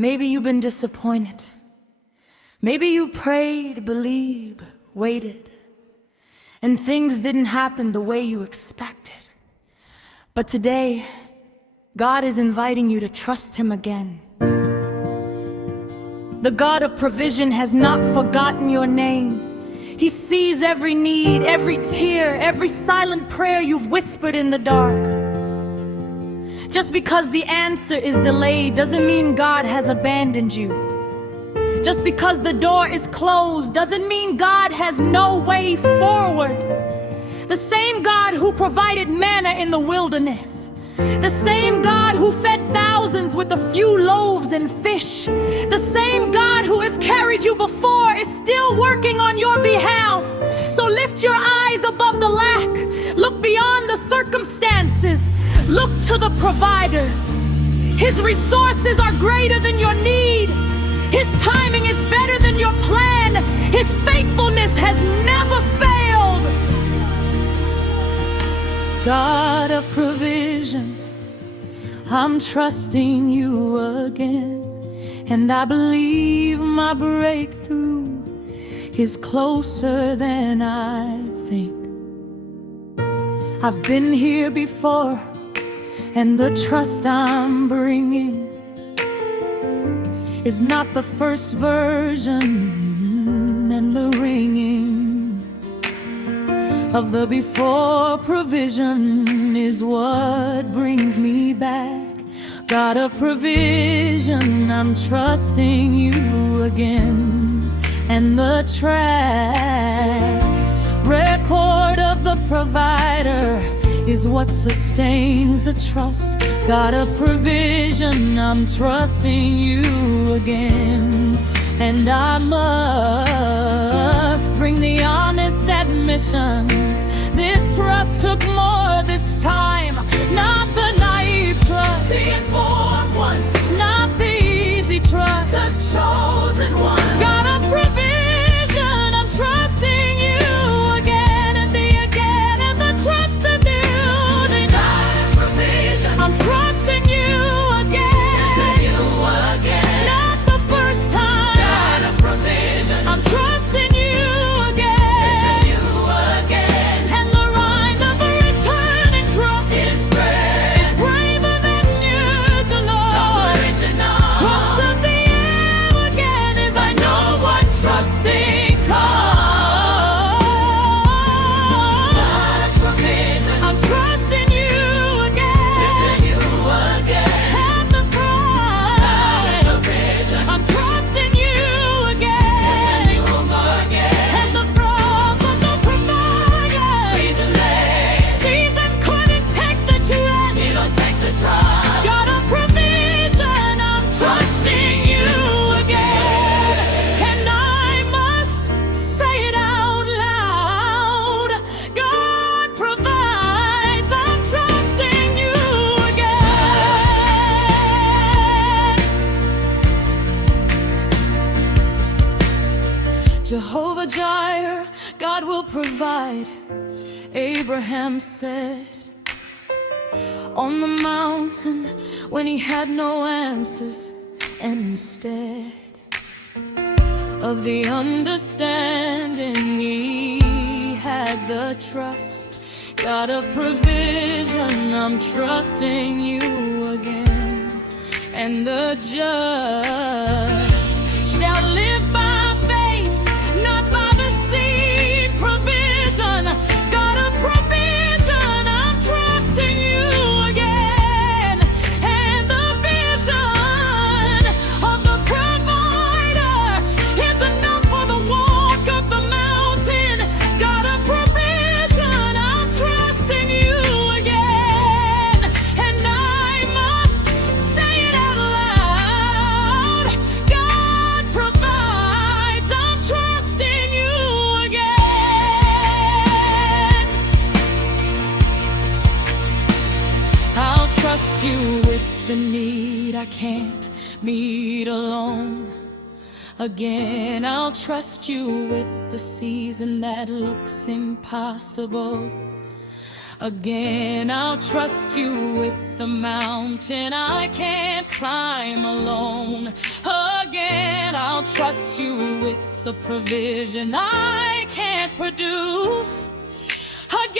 Maybe you've been disappointed. Maybe you prayed, believed, waited, and things didn't happen the way you expected. But today, God is inviting you to trust Him again. The God of provision has not forgotten your name. He sees every need, every tear, every silent prayer you've whispered in the dark. Just because the answer is delayed doesn't mean God has abandoned you. Just because the door is closed doesn't mean God has no way forward. The same God who provided manna in the wilderness, the same God who fed thousands with a few loaves and fish, the same God who has carried you before is still working on your behalf. So lift your eyes above the lack, look beyond the circumstances, look to the provider. His resources are greater than your need. His timing is better than your plan. His faithfulness has never failed. God of provision, I'm trusting you again, and I believe my breakthrough is closer than I think. I've been here before, and the trust I'm bringing is not the first version, and the ringing of the before provision is what brings me back. God of provision, I'm trusting you again, and the track record of the provider is what sustains the trust. God of provision, I'm trusting you again, and I must bring the honest admission. This trust took more this time, not the naive trust, the informed one, not the easy trust, the chosen one. God of provision, I'm trusting you again and again, and the trust anew. God of provision, I'm trusting you again, to you again. not the first time. God of provision, I'm trusting you to again, you again. and the rind of a returning trust Is brave, braver than you to Lord. original. Trust of the air again is I know what trusting comes. God of provision, I'm trusting you again, to you again. and the pride. Provision, I'm trusting you to again, you again. and the frost of the provider. Reason late, Season couldn't take the trend. you don't take the trust. God of provision, I'm trusting you again, and I must say it out loud. God provides, I'm trusting you again. Jehovah Jireh, God will provide, Abraham said on the mountain when he had no answers, and instead of the understanding he had the trust. God of provision, I'm trusting you again, and the just shall live by faith, not by the seed. Provision, God of provision, I'm trusting you again, and the vision of the provider is enough for the walk of the mountain. God of provision, I'm trusting you again, and I must say it out loud. God provides, I'm trusting you again. I'll trust you with the need I can't meet alone. Again, I'll trust you with the season that looks impossible. Again, I'll trust you with the mountain I can't climb alone. Again, I'll trust you with the provision I can't produce. Again,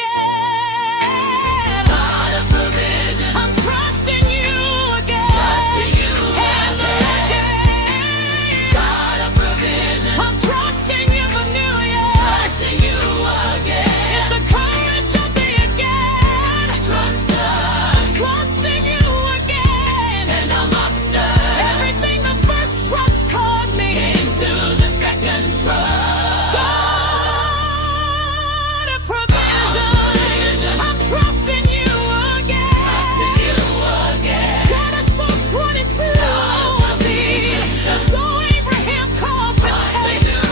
God of provision, I'm trusting you again. trusting you And again, God of provision, I'm trusting you for New Year. trusting you again. It's the courage of the again. Trust us, Trusting you again. and I muster Everything the first trust taught me. into the second trust. God of provision, I'm trusting you again. Trusting you again. What a Psalm 22 was he. So Abraham called with Trusting faith. you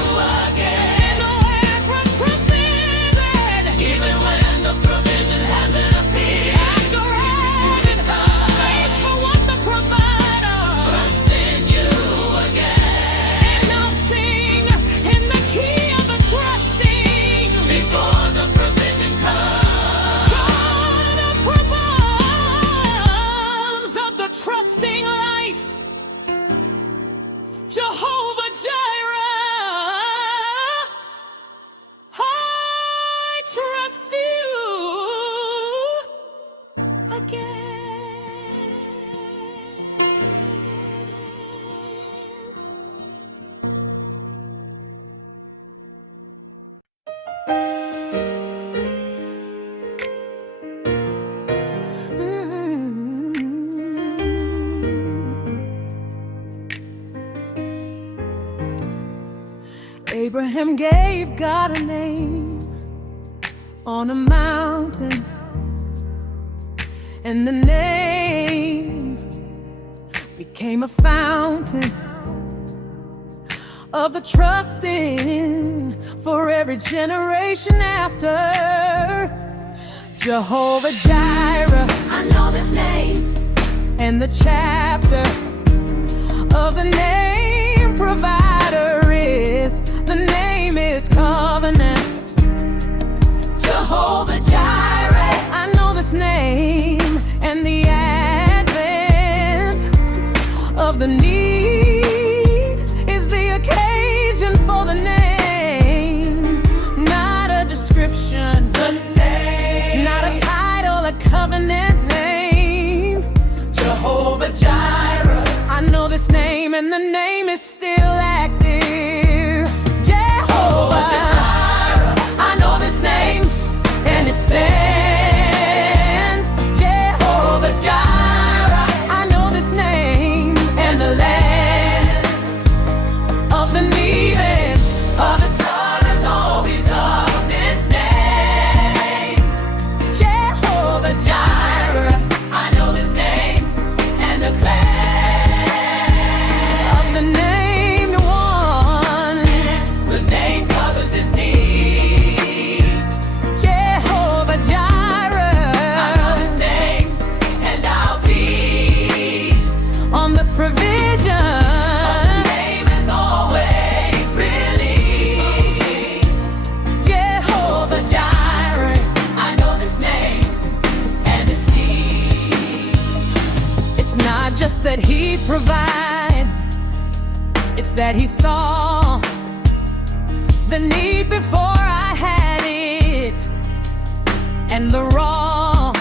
again. And the land was provision. Even when the provision hasn't appeared. After having space for what the provider. Trusting you again. And I'll sing in the key of the trusting. Before the provision comes. God of provisions of the trusting life. Jehovah Jireh, I trust you again. Abraham gave God a name on a mountain, and the name became a fountain of the trusting for every generation after. Jehovah Jireh, I know this name. and the chapter of the name provider is, the name is covenant. Jehovah Jireh. I know this name, and the advent of the need is the occasion for the name, not a description, The name. not a title, a covenant name. Jehovah Jireh. I know this name, and the name is still active. Jehovah Jireh. I know this name, and it stands. Jehovah Jireh. I know this name, and the land of the needed Of the Torah's always of this name. Jehovah Jireh I know this name and the clan. of the named one. The name covers this need. Jehovah Jireh. I know this name and I'll feed. On the provision. The name is always released. Jehovah Jireh. I know this name and it's deep. It's not just that he provides, it's that he saw the need before I had it, and the raw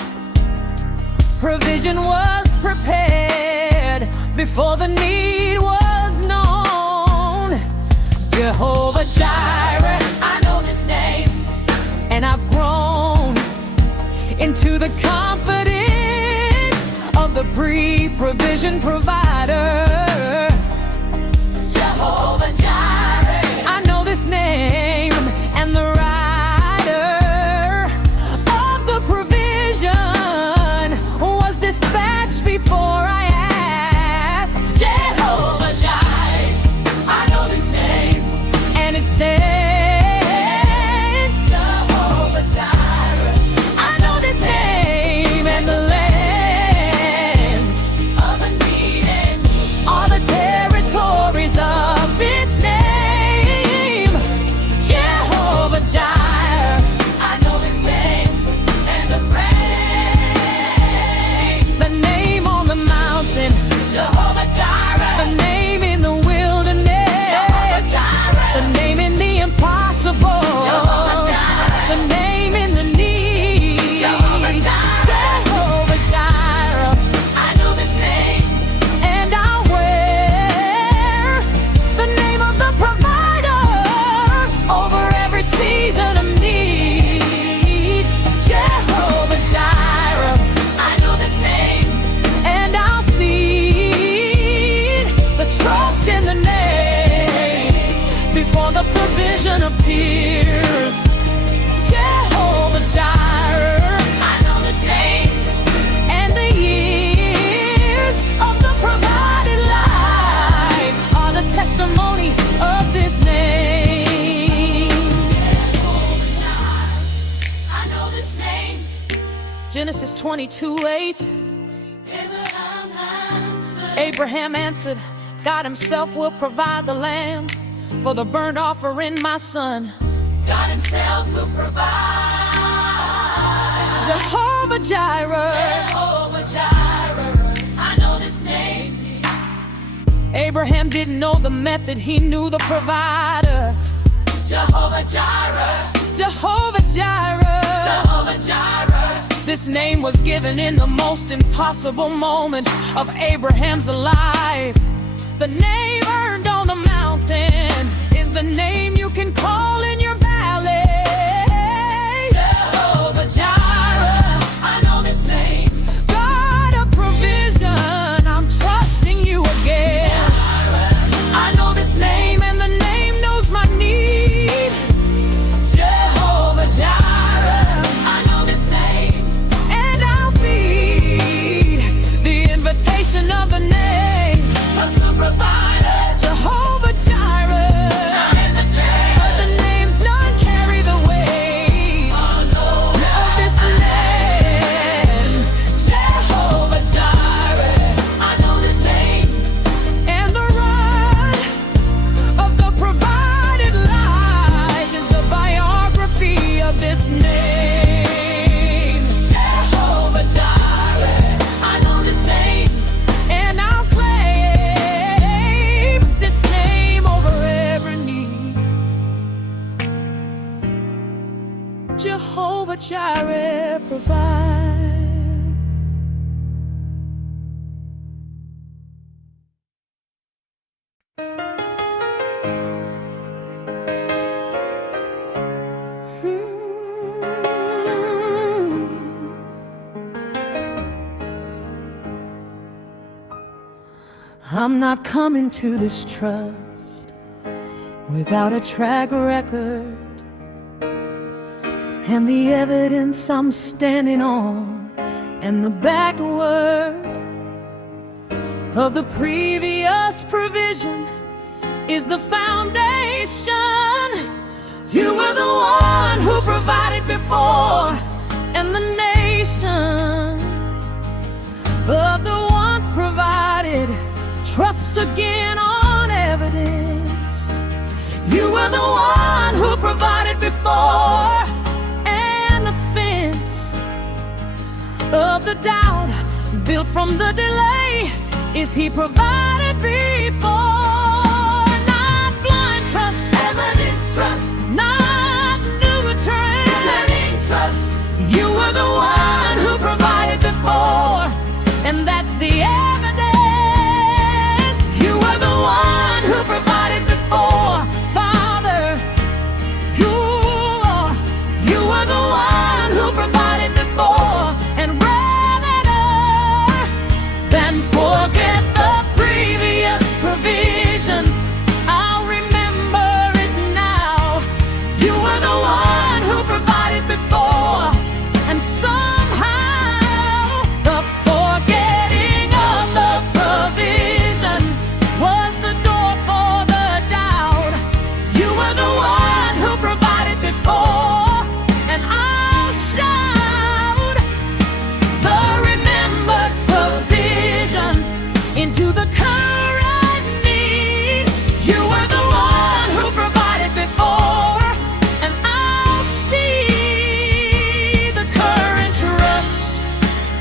provision was prepared before the need was known. Jehovah Jireh, I know this name. and I've grown into the confidence of the pre-provision provider. Jehovah Jireh. I know this name, and the rider of the provision was dispatched before I asked. Jehovah Jireh. I know this name. And it stands. Jehovah Jireh. I know this name, and the land Of the needed. appears. Jehovah Jireh, I know this name. and the years of the provided life are the testimony of this name. Jehovah Jireh, I know this name. Genesis 22:8. Abraham answered, God himself will provide the lamb for the burnt offering, my son. God himself will provide. Jehovah Jireh, Jehovah Jireh, I know this name. Abraham didn't know the method, he knew the provider. Jehovah Jireh, Jehovah Jireh, Jehovah Jireh. this name was given in the most impossible moment of Abraham's life. The name earned on the mountain is the name you can call in your valley. Jehovah Jireh, I know this name. God of provision, I'm trusting you again. I know this name. And the name knows my need. Jehovah Jireh, I know this name. And I'll feed the invitation of the name. Trust the provider. Jehovah Jireh. Jehovah Jireh. But the names none carry the weight Oh no, of this name. Jehovah Jireh, I know this name. And the rod of the provided life is the biography of this name. Jehovah Jireh, I know this name. And I'll claim this name over every need. Jehovah Jireh provides. I'm not coming to this trust without a track record, and the evidence I'm standing on, and the backward of the previous provision is the foundation. You were the one who provided before, and the nation of the once provided trusts again on evidence. You were the one who provided before, and the fence of the doubt built from the delay is he provided before. Not blind trust, Evidence trust, not new trend. living trust. You were the one who provided before, and that's the evidence. You were the one who provided before, Father. You were the one who provided before, and rather than forget the previous provision, I'll remember it now. You were the one who provided before, and somehow the forgetting of the provision was the door for the doubt. You were the one who provided before, and I'll shout the remembered provision into the current need. You were the one who provided before, and I'll see the current trust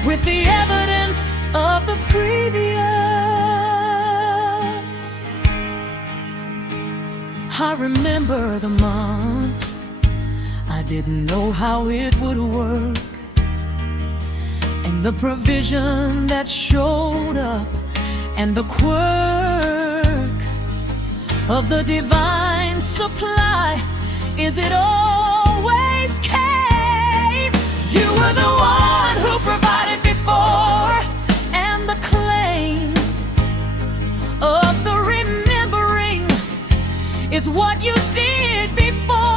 with the evidence of the previous. I remember the month I didn't know how it would work, and the provision that showed up, and the quirk of the divine supply. Is it always came? You were the one who provided before, and the claim of the remembering is what you did before.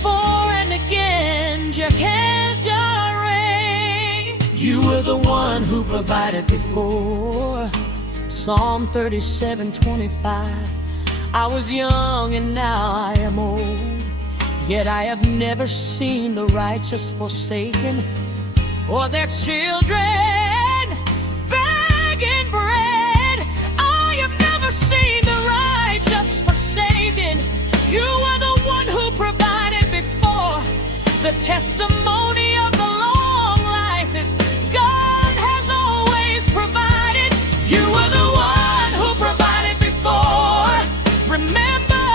before and again, you were the one who provided before. Psalm 37:25. I was young and now I am old, yet I have never seen the righteous forsaken, or their children begging bread. I have never seen the righteous forsaken. You are the one who provided before. The testimony of the long life is God has always provided. You are the one who provided before. Remember,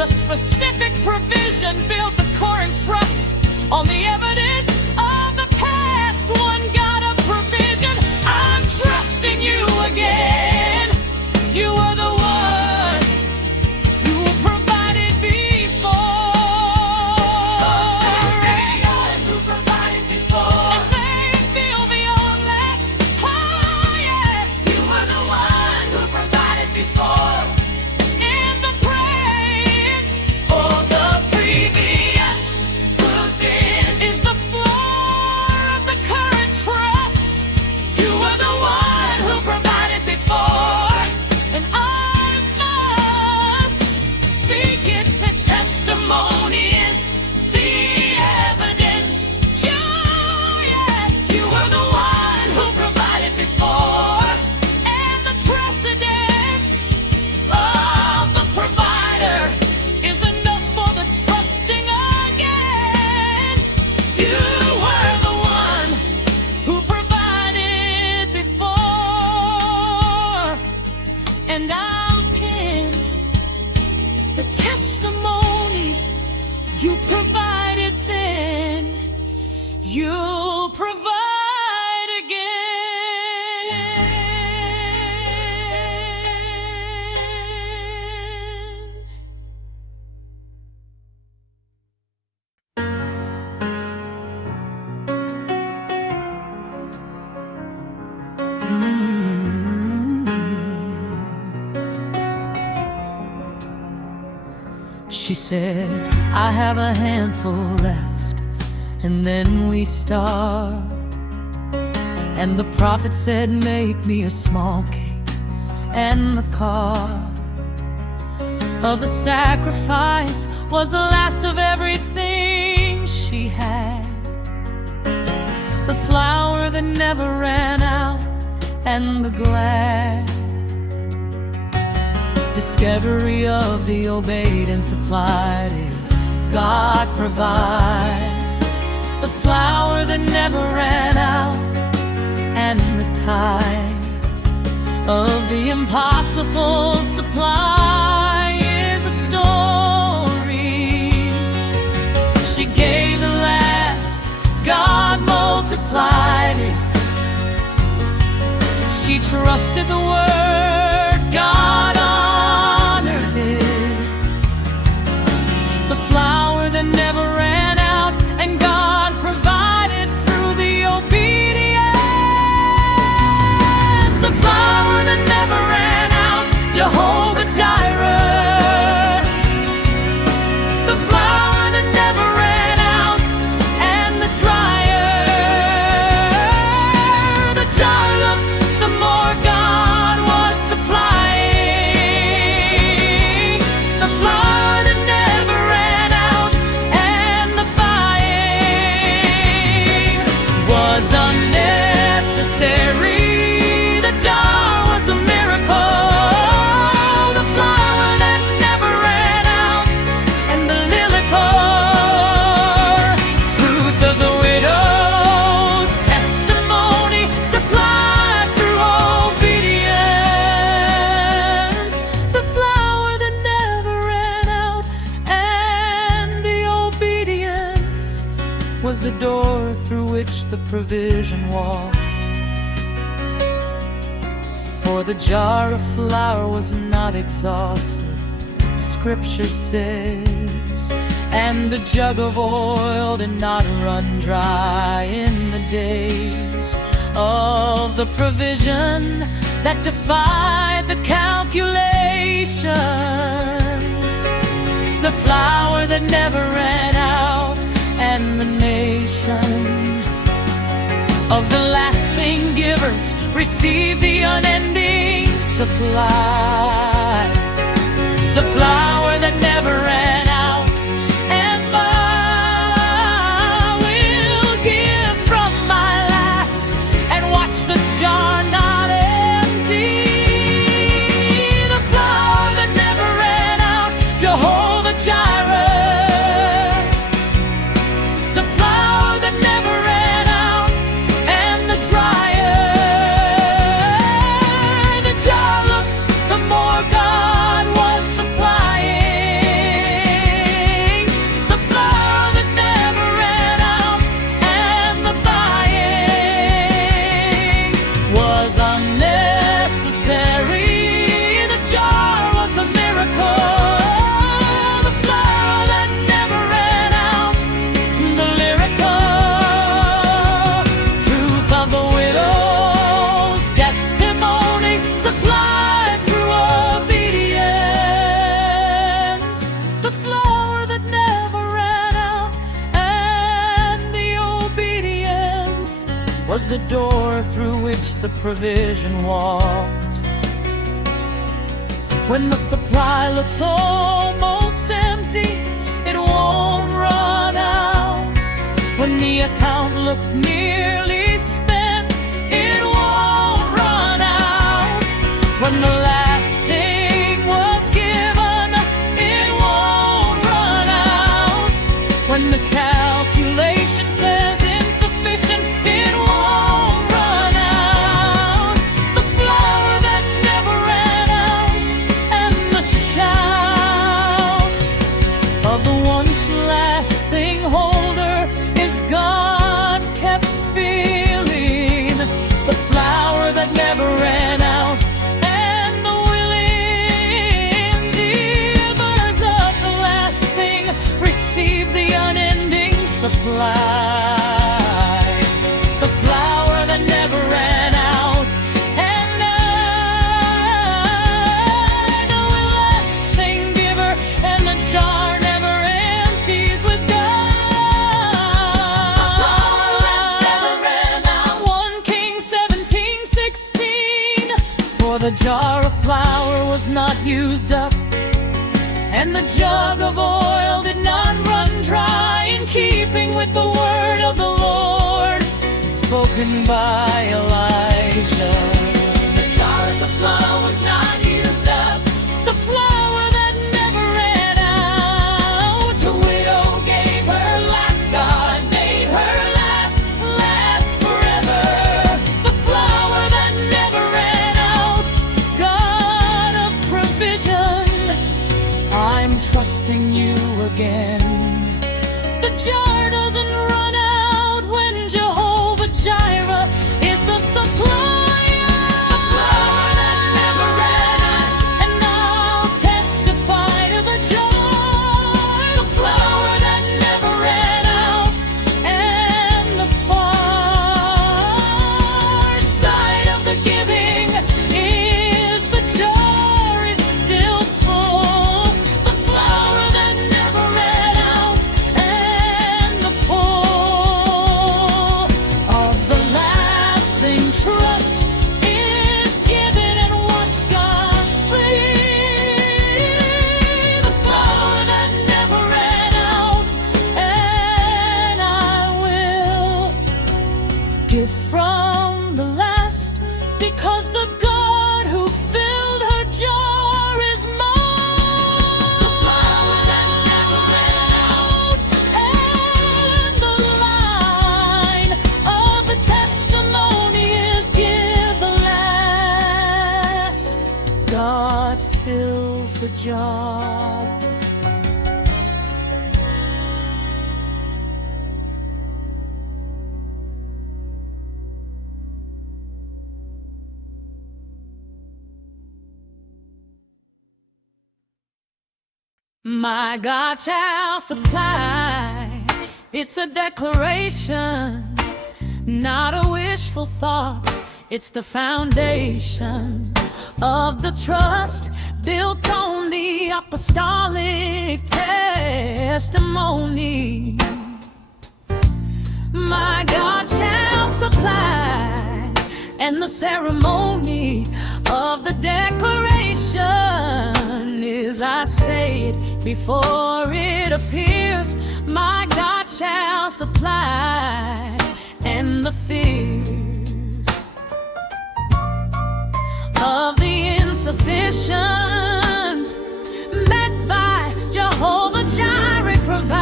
the specific provision built the current trust on the evidence of the past. One God of provision, I'm trusting you again. You are the one who provided before. Who provided before. And they feel beyond that. Oh yes, you are the one who provided before. In the praise for the previous provision is the floor of the current trust. You are the one who provided before, and I must speak it. The testimony is the evidence. Yes, you are the one who provided before, and the precedence of the provider is enough for the trusting again. You were the one who provided before, and I'll pin the testimony. You provided then, you'll provide again. She said, I have a handful left, and then we start. And the prophet said, make me a small cake, and the car of the sacrifice was the last of everything she had. The flour that never ran out, and the glad discovery of the obeyed and supplied is God provides. The flour that never ran out, and the tides of the impossible supply is a story. She gave the last, God multiplied it. She trusted the word, God honored it. The flour that never ran out, and God provided through the obedience. The flour that never ran out, Jehovah Jireh. The flour that never ran out, and the dryer. The jar looked, the more God was supplying. The flour that never ran out, and the buying was unnecessary. The jar was the miracle. The flour that never ran out, and the lily pour. Truth of the widow's testimony supplied through obedience. The flour that never ran out, and the obedience was the door through which the provision walked. For the jar of flour was not exhausted, Scripture says, and the jug of oil did not run dry in the days of the provision that defied the calculation. the flower that never ran out, and the nation of the lasting givers receive the unending supply. The flower that never ran out, and I will give from my last and watch the jar not empty. The flower that never ran out, Jehovah Jireh. The flower that never ran out, and the drier the jar looked, the more God was supplying. The flower that never ran out, and the buying was unnecessary. The jar was the miracle. The flower that never ran out, the lyrical truth of the widow's testimony, supplied through obedience. The flower that never ran out, and the obedience was the door through which the provision walked. When the supply looks almost empty, it won't run out. When the account looks nearly spent, it won't run out. When the last thing was given, it won't run out. When the calculation says insufficient, it won't run out. The flower that never ran out, and the shout of the once lasting holder is God kept filling. The flower that never ran out, and the willing givers of the last thing receive the unending supply. The flower that never ran out, and I know a lasting giver, and the jar never empties with God. never ran out. 1 Kings 17:16. For the jar of flour was not used up, and the jug of oil did not run dry, in keeping with the word of the Lord spoken by Elijah. The jars of flour was not used up. The flower that never ran out, The widow gave her last. God made her last forever. the flower that never ran out, God of provision, I'm trusting you again. The jar doesn't run out when Jehovah Jireh is the supplier. The flower that never ran out. And I'll testify to the joy. The flower that never ran out. And the far side of the giving is the jar is still full. The flower that never ran out, and the pull of the lasting trust is given, and watch God free. The flower that never ran out, and I will give from the last, because the God who filled her jar is mine. The flower that never ran out. And the line of the testimony is give the last. God fills the jar. My God shall supply. It's a declaration, not a wishful thought. It's the foundation of the trust built on the apostolic testimony. My God shall supply, and the ceremony of the declaration is I say it before it appears. My God shall supply, and the fears of the insufficient met by Jehovah Jireh provides.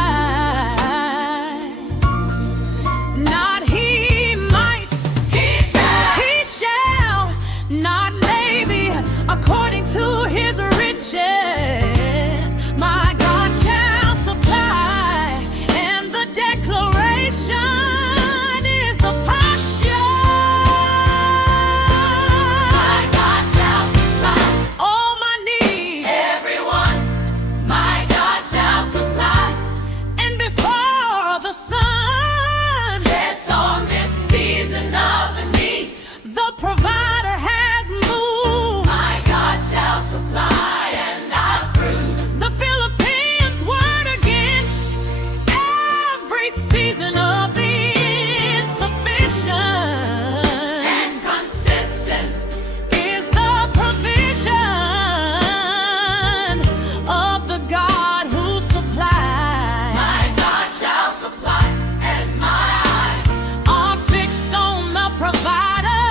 Not he might, he shall, not maybe, according to his riches. My God shall supply, and the declaration is the posture. My God shall supply All my needs, everyone. My God shall supply. and before the sun Sets on this season of the need. the provider has moved. My God shall supply and approve. The Philippians word against every season of the insufficient And consistent. is the provision of the God who supplies. My God shall supply, and my eyes Are fixed on the provider.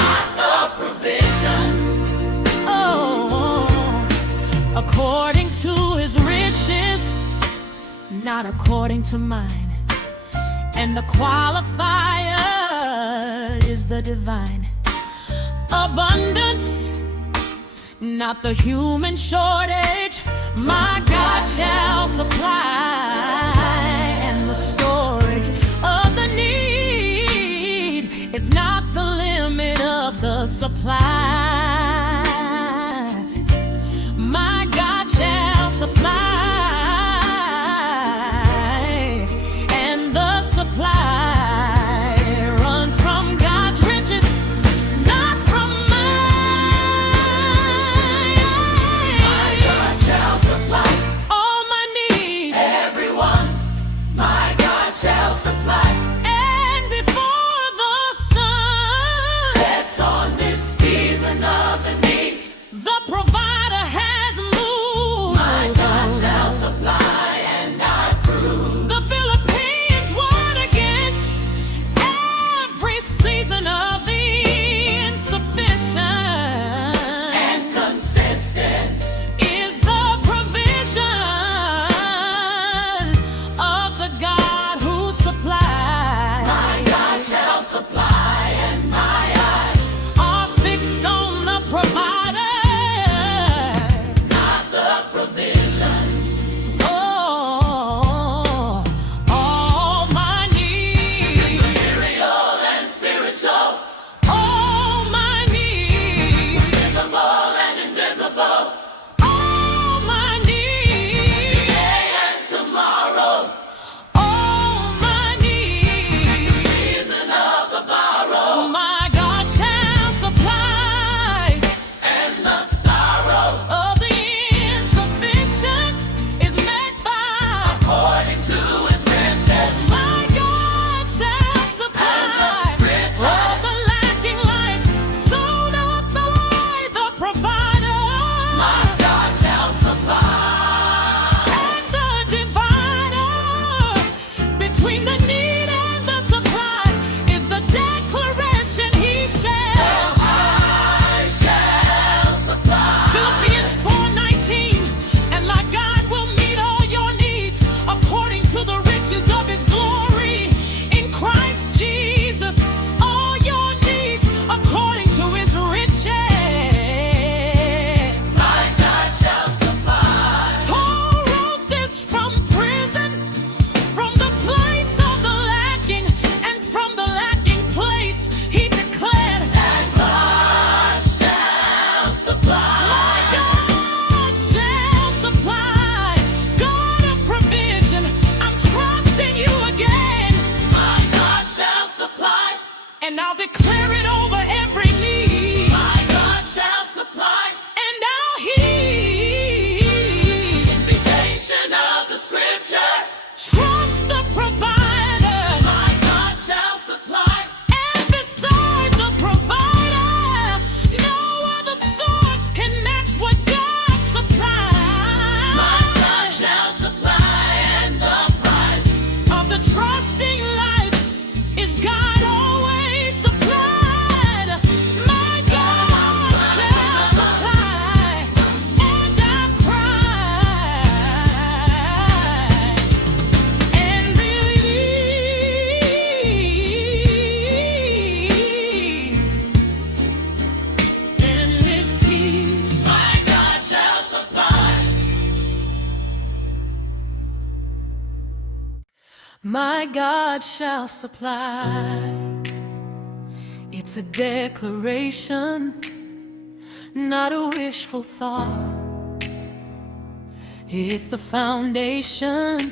not the provision. Oh, according to his riches, not according to mine. And the qualifier is the divine abundance, not the human shortage. My God shall supply, and the storage of the need is not the limit of the supply. My God shall supply, and the supply runs from God's riches, not from mine. My God shall supply All my needs, everyone. My God shall supply. and before the sun Sets on this season of the need. the provider has moved. My God shall supply and I prove. The Philippines ward against every season of the insufficient And consistent. is the provision of the God who supplies. My God shall supply, and my eyes Are fixed on the provider. not the provision. Oh, all my needs, Material and spiritual. all my needs, Visible and invisible. all my needs, Today and tomorrow. all my needs. Season of the borrow. My God shall supply, And the sorrow. of the insufficient is met by. According to his riches. My God shall supply all the lacking life sown up by the provider. My God shall supply. And the divider between the need and the supply is the declaration he shall. I shall supply. Philippians 4:19, and my God will meet all your needs according to the riches of his glory in Christ Jesus. All your needs according to his riches. My God shall supply. Paul wrote this from prison, from the place of the My God shall supply. It's a declaration, not a wishful thought. It's the foundation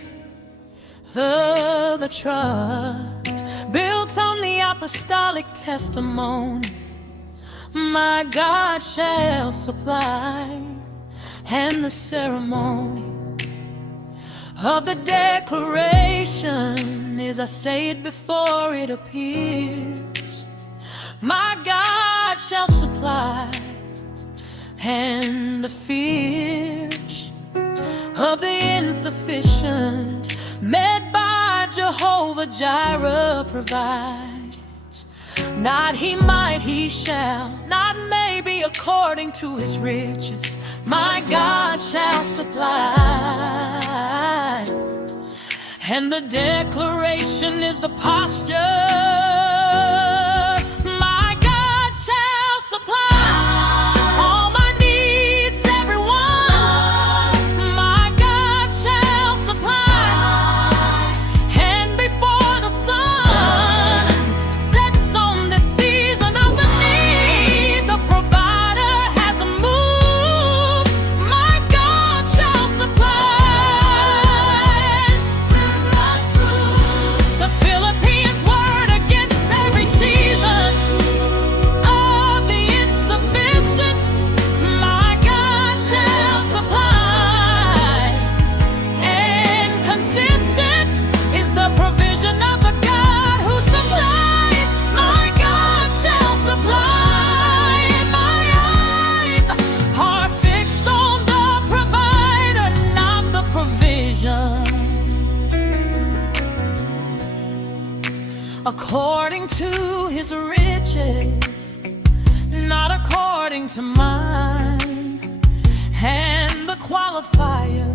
of the trust, built on the apostolic testimony. My God shall supply, and the ceremony of the declaration is I say it before it appears. My God shall supply, and the fears of the insufficient met by Jehovah Jireh provides. Not he might, he shall, not maybe, according to his riches. My God shall supply, and the declaration is the posture. My God shall supply all my needs, everyone. My God shall supply, and before the sun sets on this season of the need, the provider has moved. My God shall supply. The Philippians word against every season of the insufficient. My God shall supply, and consistent is the provision of the God who supplies. My God shall supply, and my eyes are fixed on the provider, not the provision. According to his riches, not according to mine. And the qualifier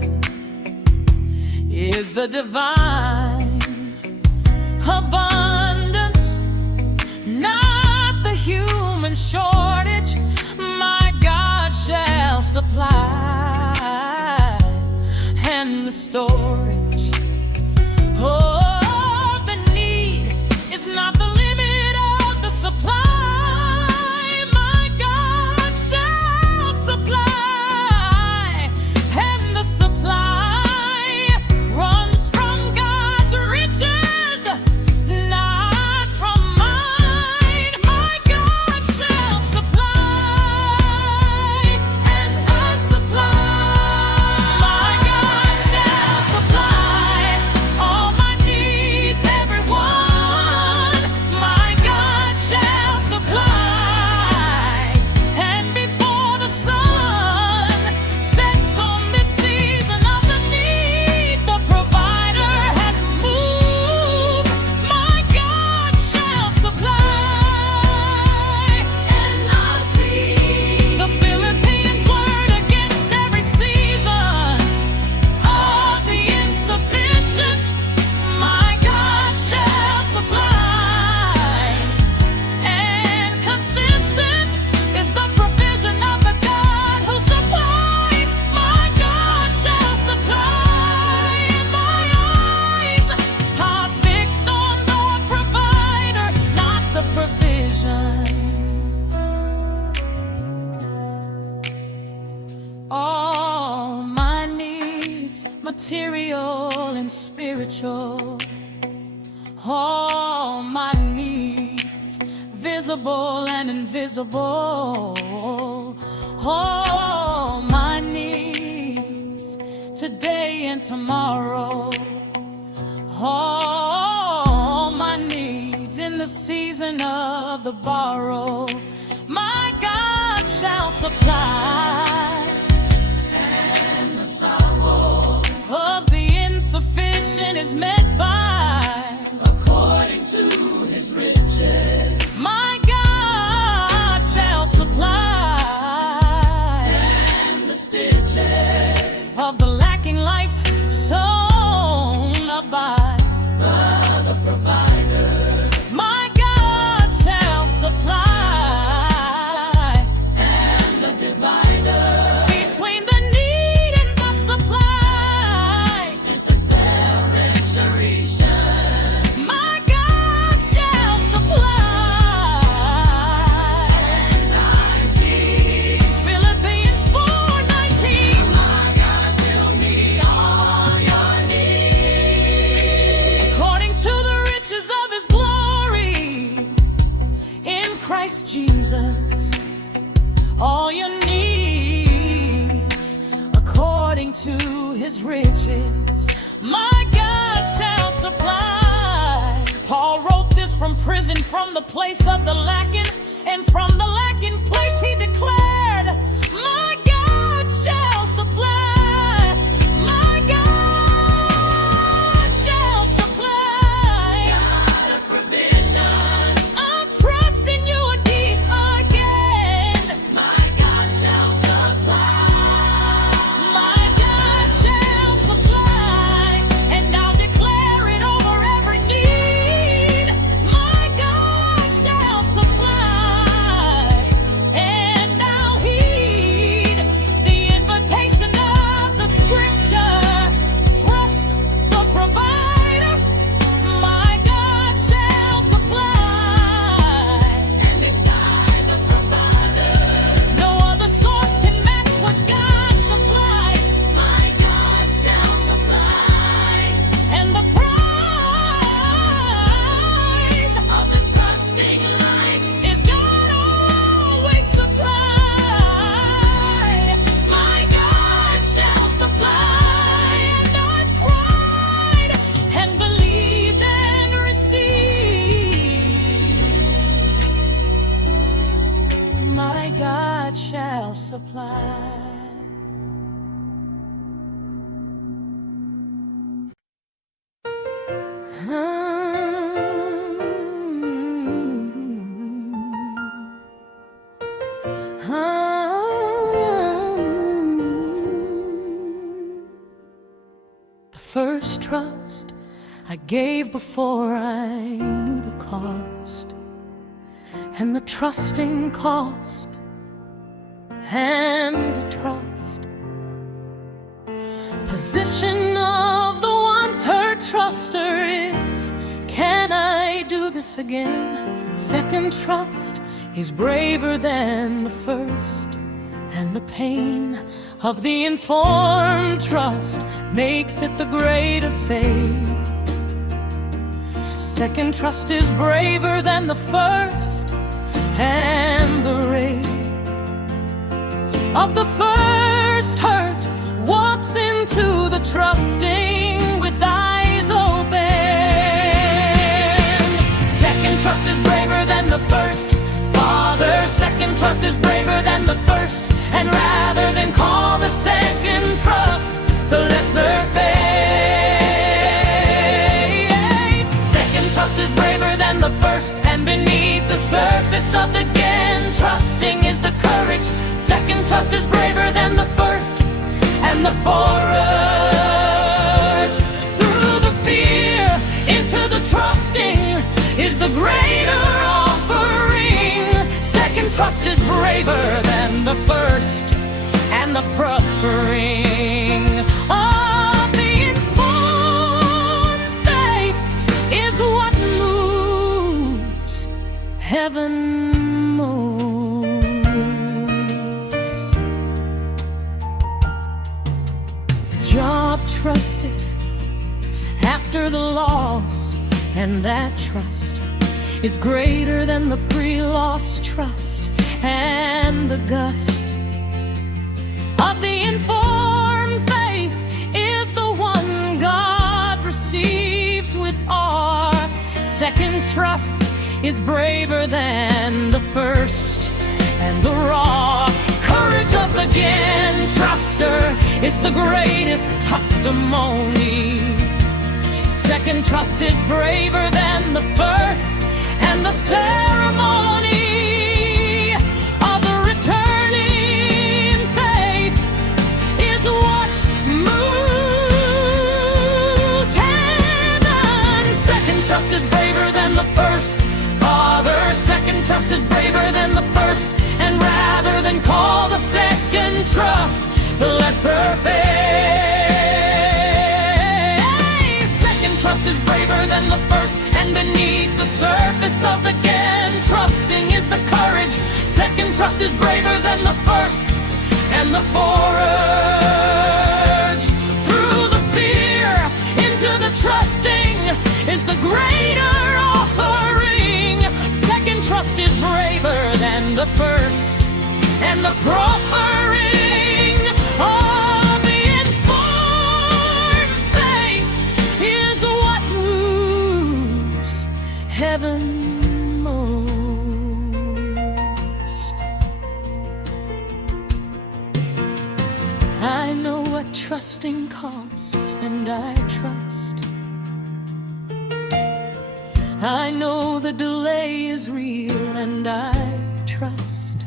is the divine abundance, not the human shortage. My God shall supply, and the storage of the need is not the limit of the supply. My God shall supply, and the supply runs from God's riches, not from mine. My God shall supply, and I supply. My God shall supply all my needs, everyone. My God shall supply, and before the sun sets on this season of the need, the provider has moved. My God shall supply, and I'll be the Philippians word against every season of the insufficient. My God shall supply, and consistent is the provision of the God who supplies. My God shall supply, and my eyes are fixed on the provider, not the provision. All my needs, material and spiritual. All my needs, visible and invisible. All my needs, today and tomorrow. All my needs in the season of the borrow. My God shall supply, and the sorrow of the insufficient is met by, according to his riches. My God shall supply, and the stitches of the lacking life sown by the provider. My God shall supply, and the divider between the need and the supply is the beneficiary. Christ Jesus all your needs, according to his riches, my God shall supply. Paul wrote this from prison, from the place of the lacking, and from the lacking place he declared, my God shall supply. My God shall supply. God of provision. I'm trusting you again. My God shall supply. My God shall supply, and I'll declare it over every need. My God shall supply, and I'll heed the invitation of the scripture. Trust the provider. My God shall supply. And beside the provider, No other source can match what God supplies. my God shall supply. And the price Of the trusting life, is God always supply. my God shall supply. And I've cried and believed and received. My God shall supply. The first trust I gave before I knew the cost, and the trusting cost, and the trust. Position of the once hurt truster is, can I do this again? Second trust is braver than the first, and the pain of the informed trust makes it the greater faith. Second trust is braver than the first, and the rage of the first hurt walks into the trusting with eyes open. Second trust is braver than the first, Father. Second trust is braver than the first, and rather than call the second trust the lesser faith, second trust is braver than the first, and beneath the surface of the again trusting is the courage. Second trust is braver than the first, and the forage through the fear into the trusting is the greater offering. Second trust is braver than the first, and the proffering of the informed faith is what moves heaven moves. Job trusted after the loss, and that trust is greater than the pre-loss trust, and the gust of the informed faith is the one God receives with awe. Second trust is braver than the first, and the raw courage of the again truster is the greatest testimony. Second trust is braver than the first, and the ceremony of the returning faith is what moves heaven. Second trust is braver than the first, Father. Second trust is braver than the first, and rather than call the second trust the lesser faith, second trust is braver than the first, and beneath the surface of the again trusting is the courage. Second trust is braver than the first, and the forage through the fear into the trusting is the greater offering. Second trust is braver the first, and the proffering of the informed faith is what moves heaven most. I know what trusting costs, and I trust. I know the delay is real, and I trust.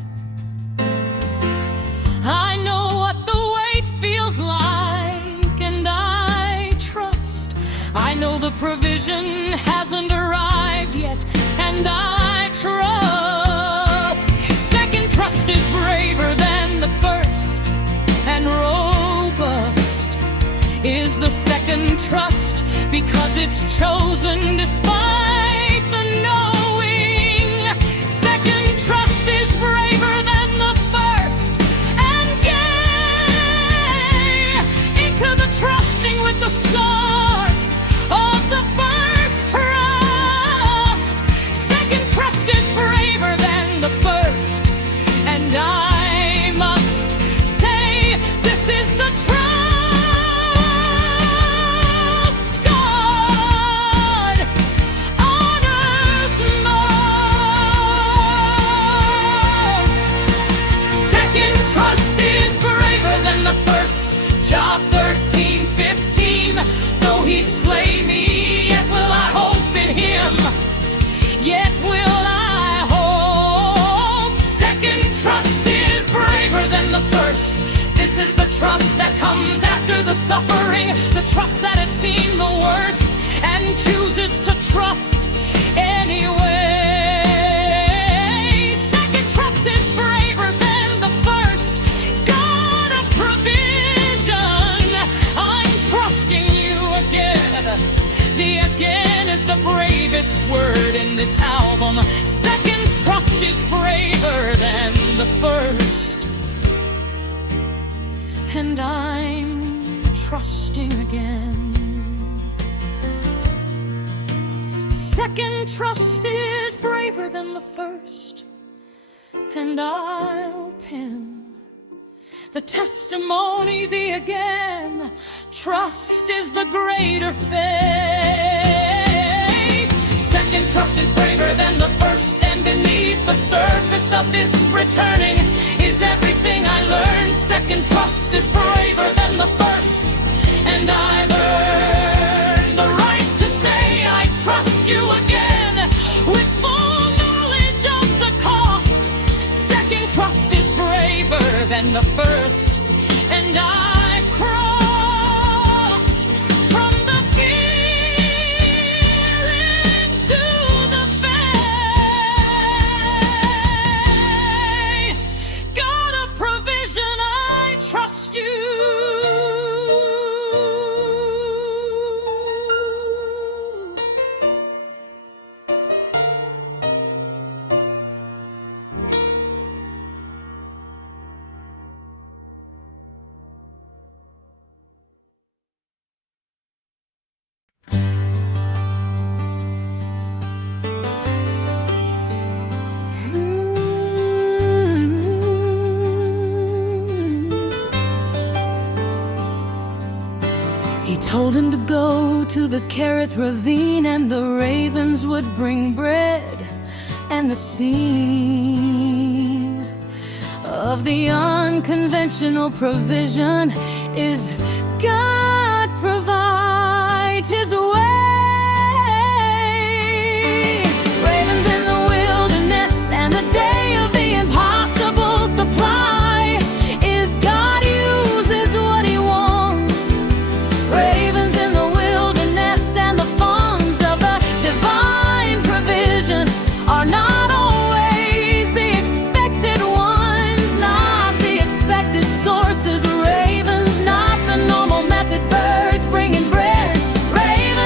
I know what the wait feels like, and I trust. I know the provision hasn't arrived yet, and I trust. Second trust is braver than the first, and robust is the second trust, because it's chosen despite the knowing. Second trust is braver than the first, and gay into the trusting with the scars of the first trust. Second trust is braver than the first, and I must say this is the trust God honors most. Second trust is braver than the first. Job 13:15. Though he slay me, yet will I hope in him. Yet will I hope. Second trust is braver than the first. This is the trust that comes after the suffering, the trust that has seen the worst and chooses to trust anyway. Second trust is braver than the first. God of provision, I'm trusting you again. The again is the bravest word in this album. Second trust is braver than the first, and I'm trusting again. Second trust is braver than the first, and I'll pen the testimony, the again. Trust is the greater faith. Second trust is braver than the first, and beneath the surface of this returning is everything I learned. Second trust is braver than the first, and I've earned the right to say I trust you again with full knowledge of the cost. Second trust is braver than the first, and I've crossed from the fear into the faith. God of provision, I trust you. He told him to go to the Kerith ravine, and the ravens would bring bread. And the scene of the unconventional provision is God provides his way. Ravens in the wilderness, and the day of the impossible supply is God uses what he wants. Ravens in the wilderness, and the funds of the divine provision are not always the expected ones, not the expected sources. Ravens, not the normal method birds bringing bread. Ravens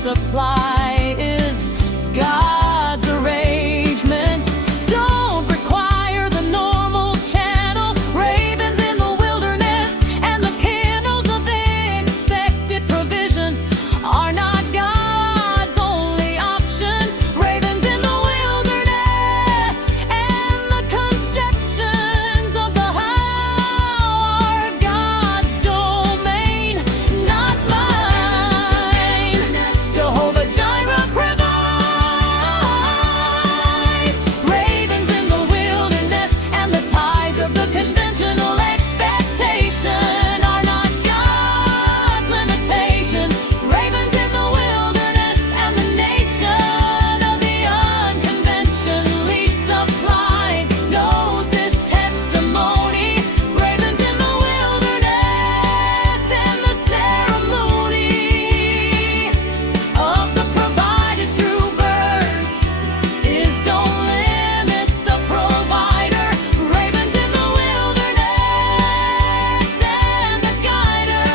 supply is God's arrangements. Don't require the normal channels, ravens in the wilderness, and the candles of the expected provision are not God's only options. Ravens in the wilderness and the conceptions of the how are God's domain, not mine. Jehovah Jireh provides. Ravens in the wilderness and the tides of the conventional expectation are not God's limitation. Ravens in the wilderness and the nation of the unconventionally supplied knows this testimony. Ravens in the wilderness and the ceremony of the provided through birds is don't limit the provider. Ravens in the wilderness and the guider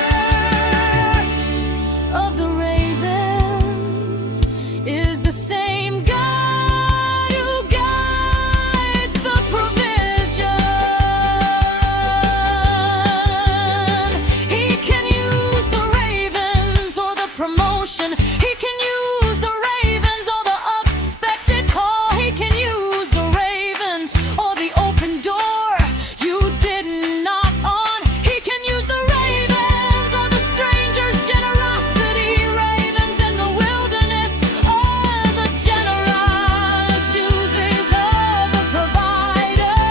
of the ravens is the same God who guides the provision. He can use the ravens or the promotion. He can use the ravens or the unexpected call. He can use the ravens or the open door you didn't knock on. He can use the ravens or the stranger's generosity. Ravens in the wilderness or the generous chooses of the provider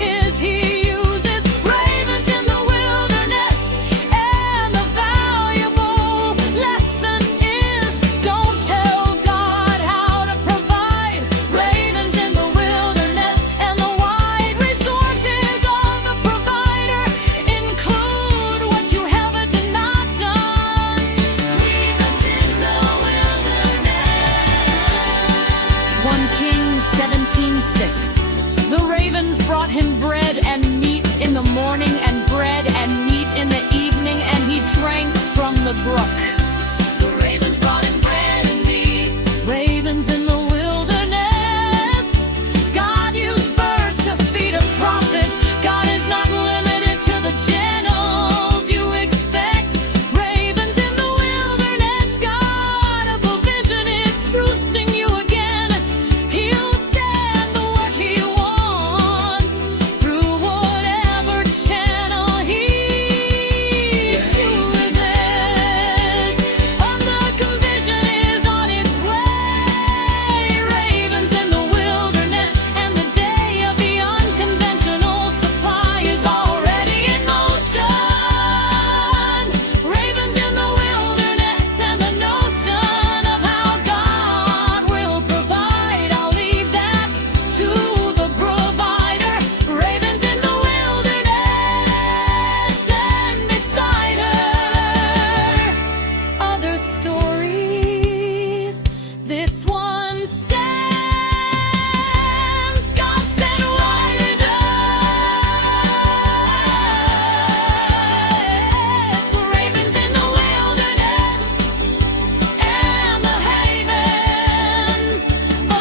is He uses. Ravens in the wilderness and the valuable lesson is don't tell God how to provide. Ravens in the wilderness and the wide resources of the provider include what you haven't not done. Ravens in the wilderness. 1 Kings 17:6. The ravens brought him bread and meat in the morning, and bread and meat in the evening, and he drank from the brook. The ravens brought him bread and meat. Ravens in the wilderness. God used birds to feed a prophet. God is not limited to the channels you expect. Ravens in the wilderness. God of provision is trusting you again. He'll send the work He wants through whatever channel He chooses. And the provision is on its way. Ravens in the wilderness and the day of the unconventional supply is already in motion. Ravens in the wilderness and the notion of how God will provide. I'll leave that to the provider. Ravens in the wilderness and beside her other stories. This one stands. God sent wilderness. Ravens in the wilderness and the havens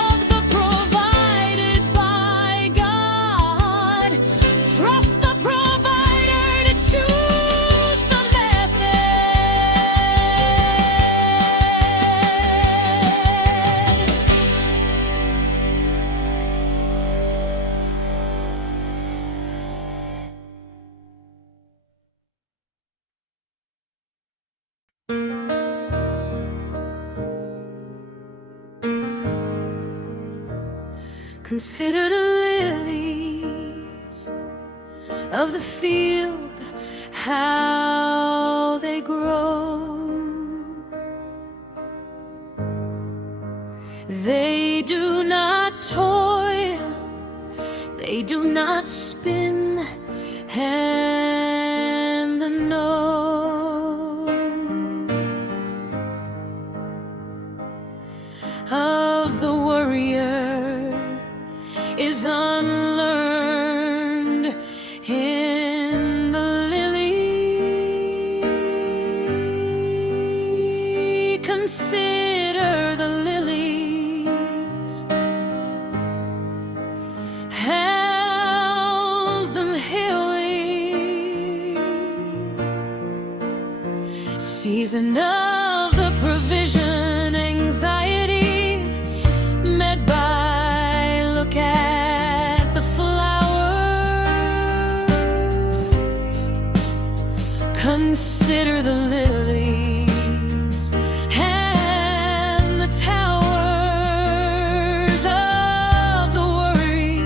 of the provided by God. Trust the provider to choose the method. Consider the lilies of the field, how they grow. They do not toil, they do not spin, and the know of the warrior is unlearned in the lily. Consider Consider the lilies and the lily, season of the provision, anxiety met by look at the flowers. Consider the lilies and the towers of the worry,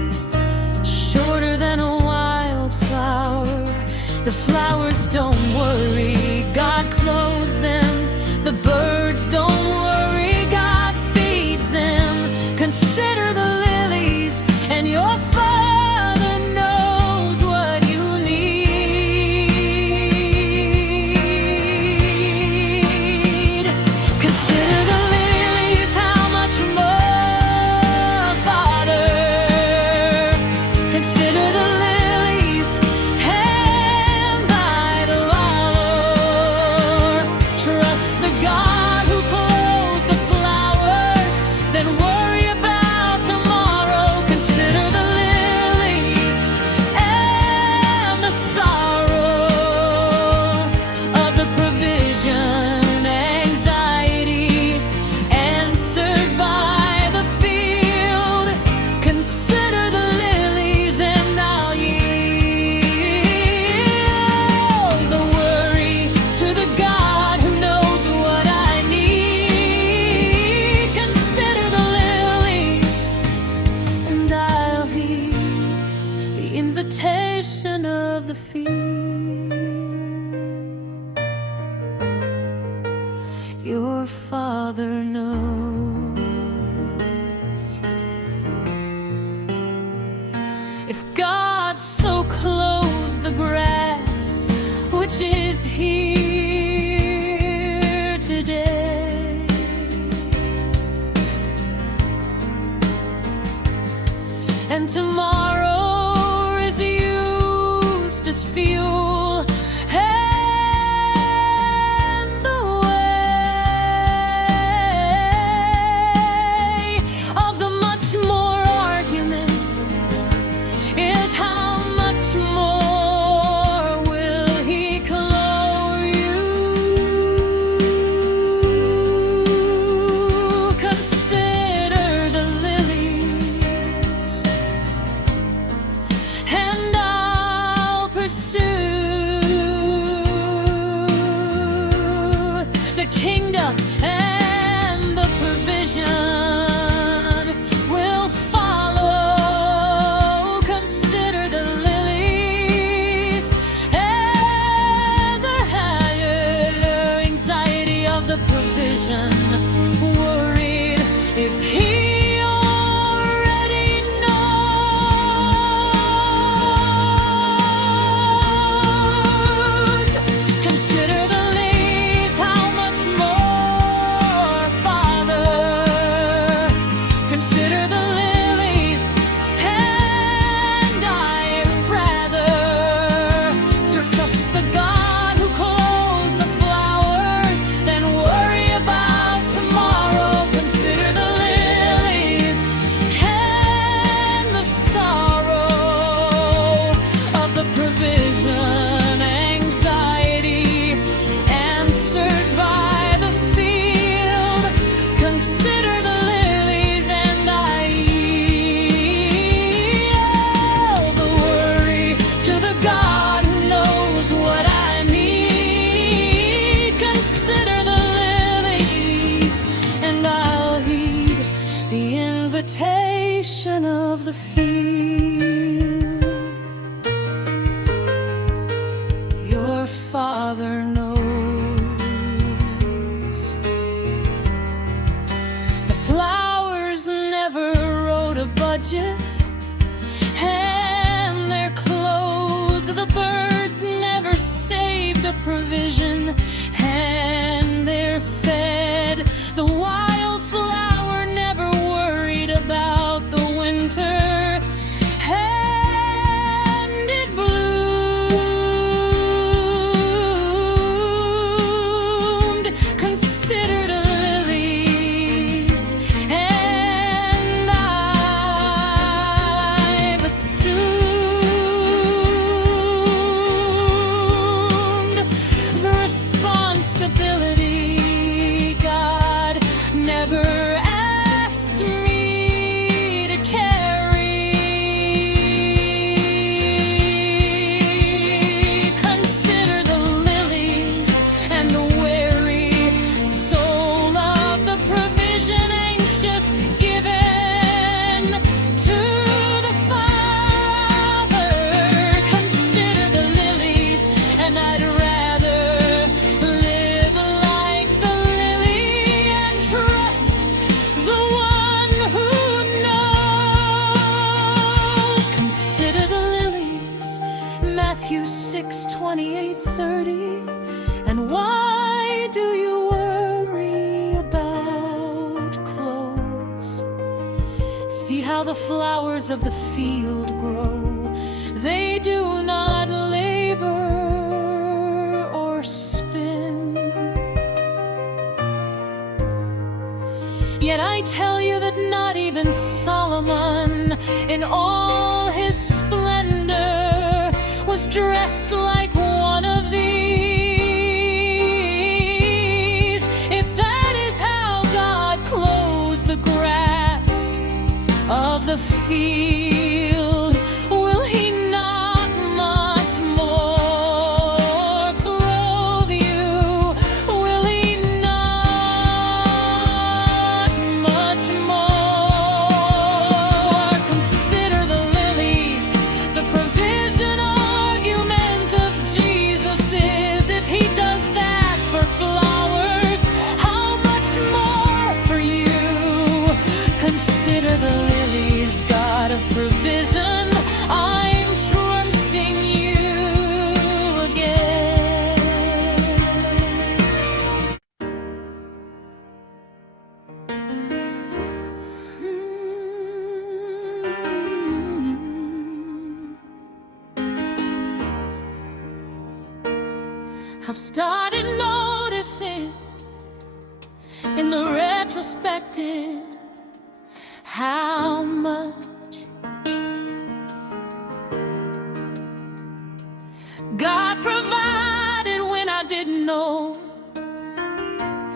shorter than a wildflower. The flowers don't worry, God clothes them. The birds don't worry, God feeds them. Consider the lilies, and your Father knows what you need. Consider the lilies, how much more, Father. Consider the lilies and thy valor. Trust the God who clothes the flowers, then worry about tomorrow. Consider the lilies and the sorrow of the provision, anxiety answered by the field. Consider the lilies and I'll yield the worry to the God who knows what I need. Consider the lilies and I'll heed the invitation of the field. Your Father knows. If God so clothes the grass, which is here today, and tomorrow is used as fuel, and the way of the much more argument is how much more will He clothe you. Consider the lilies and I'll pursue the kingdom and the provision will follow. Consider the lilies and the higher anxiety of the provision. Worried is he already knows. Consider the lilies, how much more, Father. Consider the lilies, and I'd rather to trust the God who clothes the flowers than worry about tomorrow. Consider the lilies and the sorrow of the provision, anxiety answered by the field. Consider the lilies and I yield the worry to the God who knows what I need. Consider the lilies and I'll heed the invitation of the field. Your Father knows. The flowers never wrote a budget, and they're clothed. The birds never saved a provision, and they're fed. The wildflower never worried about the winter, and it bloomed. Consider the lilies how the flowers of the field grow. They do not labor or spin. Yet I tell you that not even Solomon, in all his splendor, was dressed like one of these. If that is how God clothes the grass of the field, will He not much more clothe you? Will He not much more? Consider the lilies. The provision argument of Jesus is, if He does that for flowers, how much more for you? Consider the lilies, God of provision, I'm trusting you again. I've started noticing in the retrospective how much God provided when I didn't know,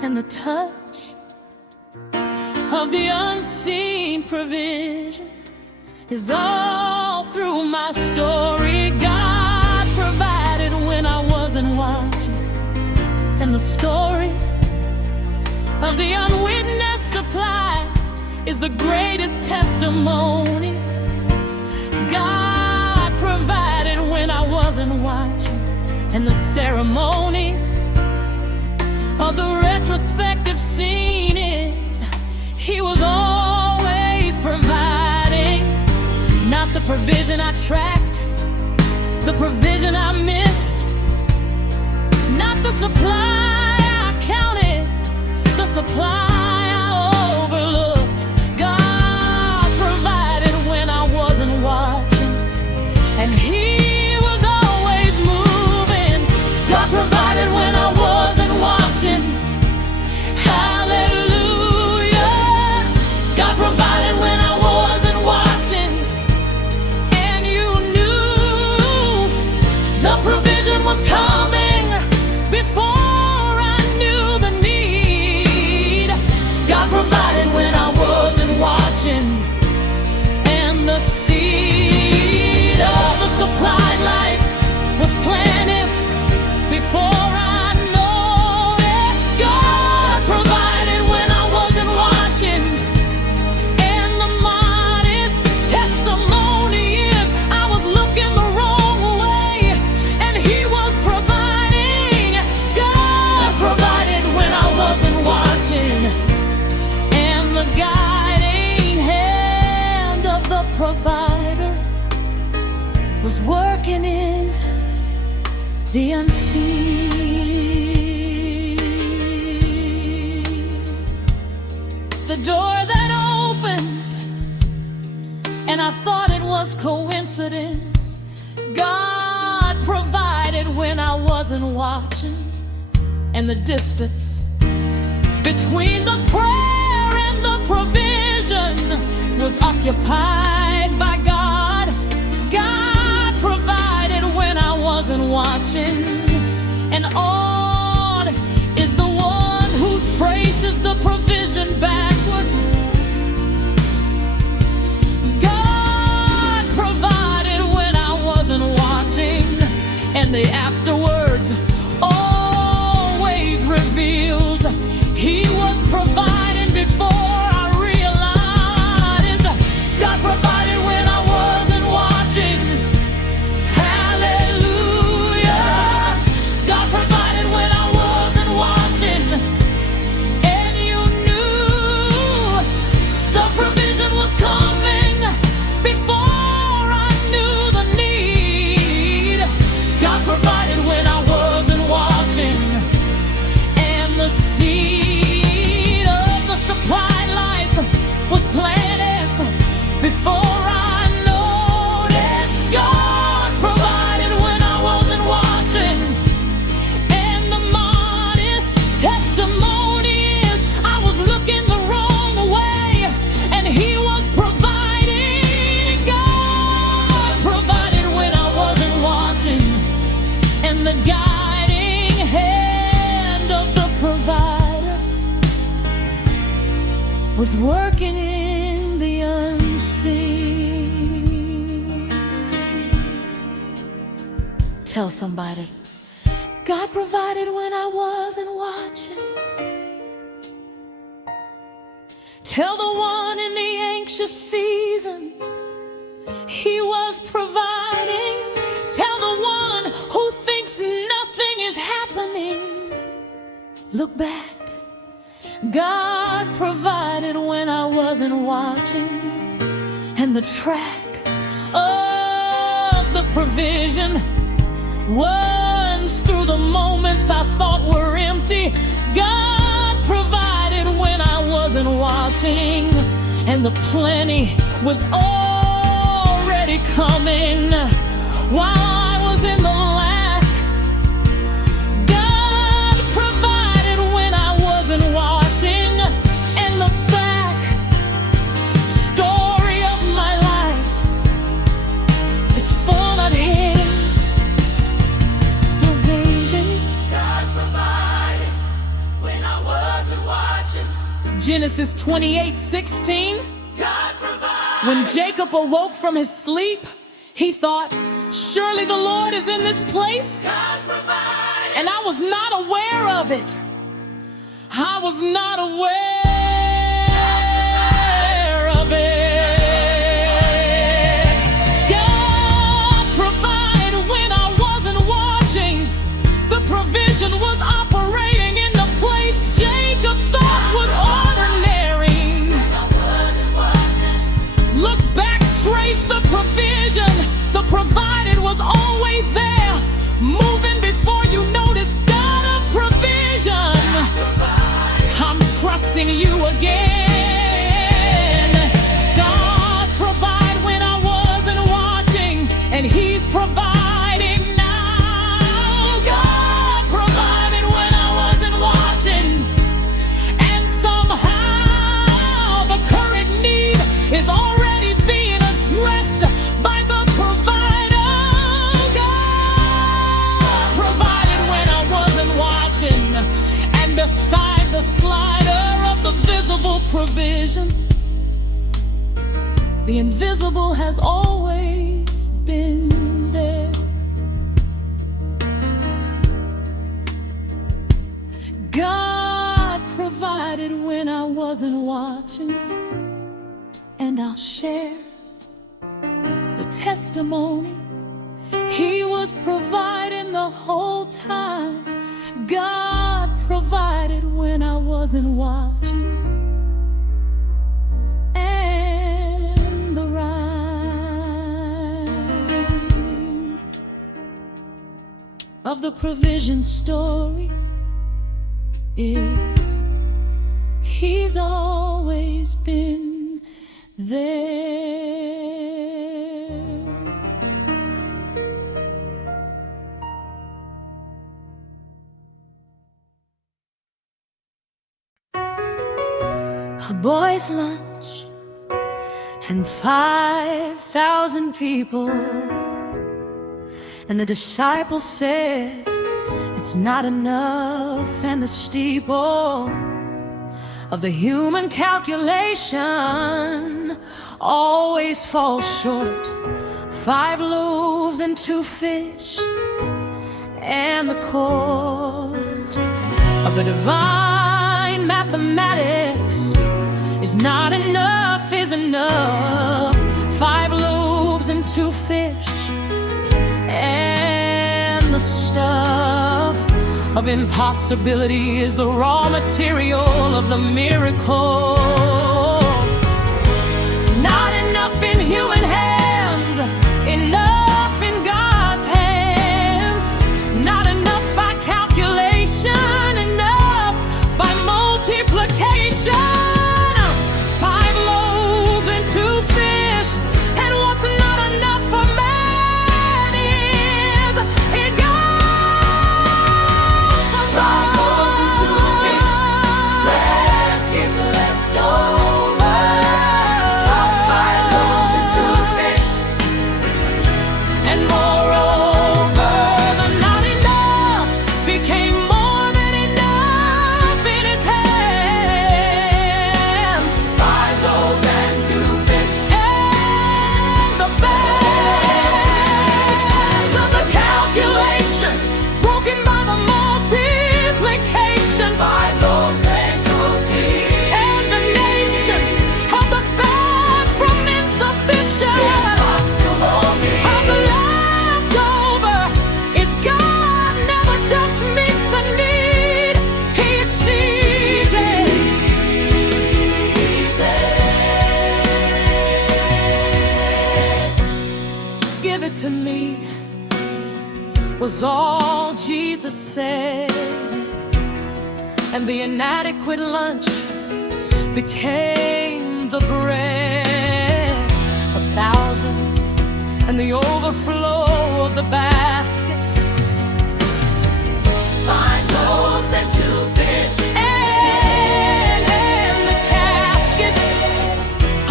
and the touch of the unseen provision is all through my story. God provided when I wasn't watching, and the story of the unwitnessed supply is the greatest testimony. God provided when I wasn't watching, and the ceremony of the retrospective scene is He was always providing. Not the provision I tracked, the provision I missed. Not the supply I counted, the supply I overlooked. God provided when I wasn't watching, and He was always moving. God provided when I wasn't watching. Hallelujah. God provided when I wasn't watching, and you knew the provision was coming before I knew the need. God provided when I wasn't watching, and the seed of the supplied life was planted before I noticed. God provided when I wasn't watching, and the modest testimony is I was looking the wrong way, and He was providing. God provided when I wasn't watching, and the guiding hand of the provider was working in the unseen. The door that opened, and I thought it was coincidence. God provided when I wasn't watching, and the distance between the prayer and the provision was occupied by God. God provided when I wasn't watching, and odd is the one who traces the provision backwards. God provided when I wasn't watching, and the afterwards always reveals He was providing before I realized. God provided when I wasn't watching. Hallelujah. God provided when I wasn't watching, and you knew the provision was coming before I knew the need. God provided when I wasn't watching, and the seed of was working in the unseen. Tell somebody, God provided when I wasn't watching. Tell the one in the anxious season, He was providing. Tell the one who thinks nothing is happening, look back. God provided when I wasn't watching. And the track of the provision runs through the moments I thought were empty. God provided when I wasn't watching, and the plenty was already coming while I was in the lack. God provided when I wasn't watching, and the back story of my life is full of His provision. God provided when I wasn't watching. Genesis 28:16. God provided. When Jacob awoke from his sleep, he thought, surely the Lord is in this place. God provided. And I was not aware of it. I was not aware of it. God provided when I wasn't watching. The provision was operating in the place Jacob thought was ordinary. Look back, trace the provision. The provided was always there, moving before you notice. God of provision, I'm trusting you again. God provided when I wasn't watching, and He's providing now. God provided when I wasn't watching, and somehow the current need is already being addressed by the provider. God provided when I wasn't watching, and beside the slider of the visible provision, the invisible has always been there. God provided when I wasn't watching, and I'll share the testimony. He was providing the whole time. God provided when I wasn't watching. And the rhyme of the provision story is He's always been there. A boy's lunch and 5,000 people, and the disciples said it's not enough, and the steeple of the human calculation always falls short. 5 loaves and 2 fish, and the chord of the divine mathematics is not enough, is enough. 5 loaves and 2 fish, and the stuff of impossibility is the raw material of the miracle. Not enough in human hands, enough in God's hands. Not enough by calculation, enough by multiplication. 5 loaves and 2 fish, and what's not enough for man is in God. 5 loaves and 2 fish, 10 baskets left was all Jesus said, and the inadequate lunch became the bread of thousands and the overflow of the baskets. 5 loaves and 2 fish, And the caskets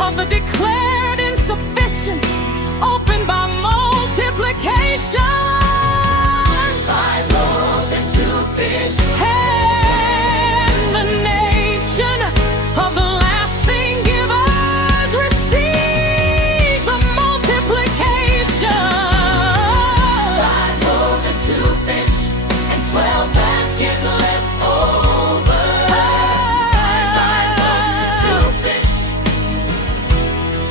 of the declared insufficient opened by multiplication. 5 loaves and 2 fish, And the nation of the lasting givers received the multiplication. 5 loaves and 2 fish, and 12 baskets left over. 5 loaves and 2 fish,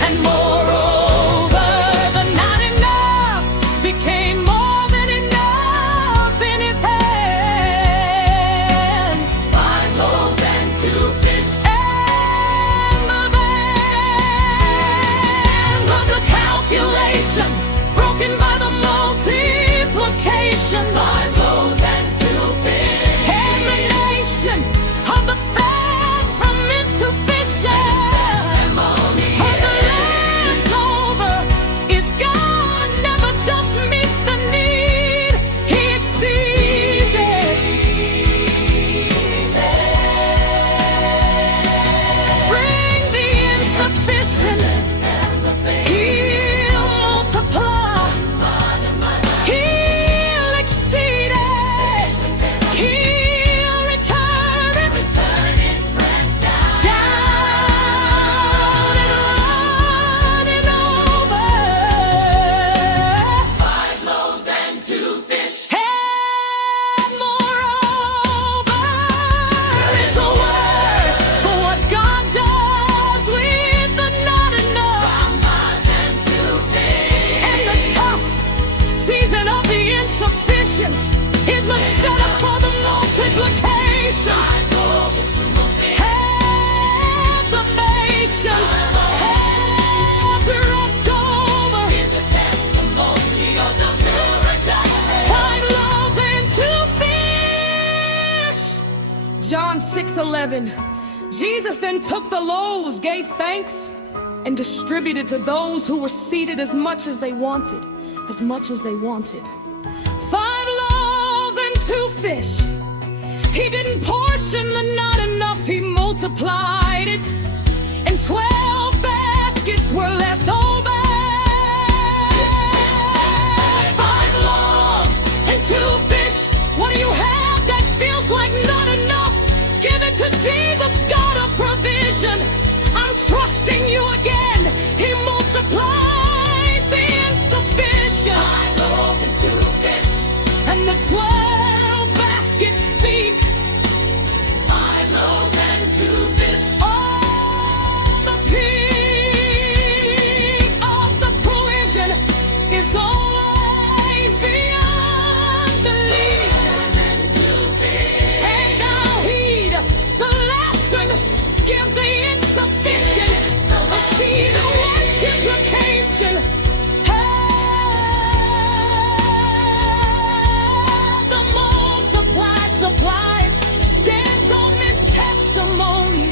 And moreover, the not enough became more than enough in his hands. 5 loaves and 2 fish, And the bands of the calculation broken by the multiplication. 5 loaves and 2 fish, And the nation of the fed from insufficient. testimony. For the leftover is God, never just meets the need, He exceeds it. Bring the insufficient, He'll multiply, He'll exceed it, He'll return it, Return it, pressed down. down and running over. 5 loaves and 2 fish. And moreover, there is a word for what God does with the not enough. 5 and 2 fish. And the tough season of the insufficient is much set up for the multiplication. 5 loaves and 2 fish. Help the nation, help the leftover. Is the testimony of the miracle. 5 loaves and 2 fish. John 6:11. Jesus then took the loaves, gave thanks, and distributed to those who were seated as much as they wanted. 5 loaves and 2 fish. He didn't portion the not enough, He multiplied it, and 12 baskets were left over. 5 loaves and 2 fish. What do you have that feels like not enough? Give it to Jesus, God of provision. I'm trusting you again. He multiplies the insufficient. 5 loaves and 2 fish. And the 12 baskets speak. 5 loaves and 2 fish. Oh, the peak of the provision is always beyond belief. And 2 fish. And now heed the lesson. Give the insufficient a seed of multiplication. The multiply supply stands on this testimony.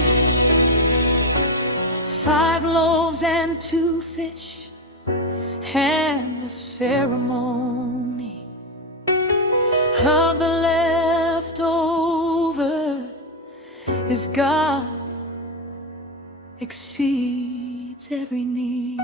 5 loaves and 2 fish, and the ceremony of the leftover is God exceeds every need.